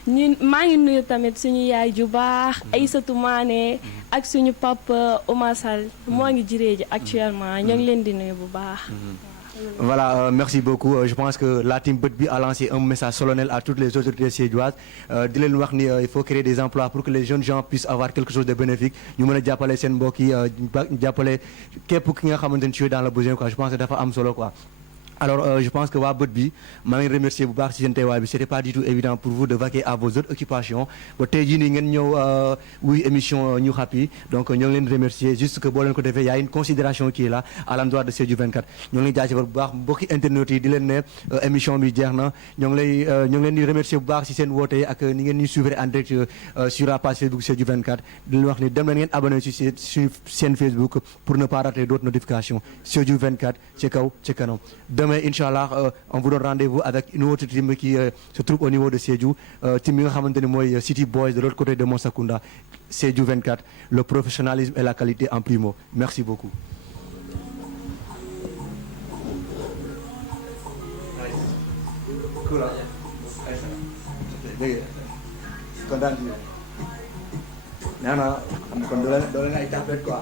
ñun maa ngi nuyu tamit suñu yaay ju baax Aïssatou Mané ak suñu papa Oumar Sall moo ngi jiree ji actuellement ñoo ngi leen di nuyu bu baax Voilà, merci beaucoup. Je pense que la team Bët a lancé un message solennel à toutes les autorités sédhiouises. Di leen wax ni il faut créer des emplois pour que les jeunes gens puissent avoir quelque chose de bénéfique. ñu mën a jàppale seen mbokk yi jàppale képp ki nga xamante ni tu es dans le besoin quoi. Je pense que dafa am solo quoi. Alors je pense que waa Bët bi maa ngi remercier bu baax ci seen teewaay bi c'était pas du tout évident pour vous de vaquer à vos autres occupations ba tey jii nii ngeen ñëw wuy émission Ñu Happy donc ñoo ngi leen remercier juste que boo leen ko defee y a une considération qui est là à l'endroit de Sédhiou 24 ñoo ngi leen jaajëfal bu baax mbokki internautes yi di leen ne émission bi jeex na ñoo ngi leen di remercier bu baax ci seen woote ak ni ngeen ñuy suivre en direct sur la page Facebook Sédhiou 24 di leen wax ni dem leen ngeen abonné ci seen Facebook pour ne pas rater d'autres notifications Sédhiou 24 ci kaw ci kanam. Demain, Inch'Allah, on vous donne rendez-vous avec une autre team qui se trouve au niveau de Sédhiou. Team City Boys de l'autre côté de Monsakunda. Sédhiou 24, le professionnalisme et la qualité en primo. Merci beaucoup. Cool. Content. Non, kon doole ay tapet quoi.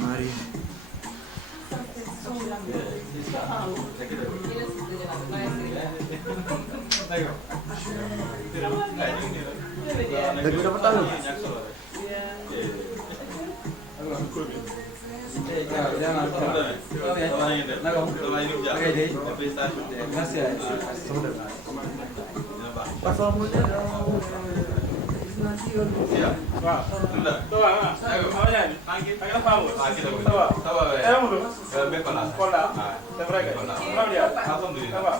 Mari. Dëgg dafa tàng. Alhamdulillah.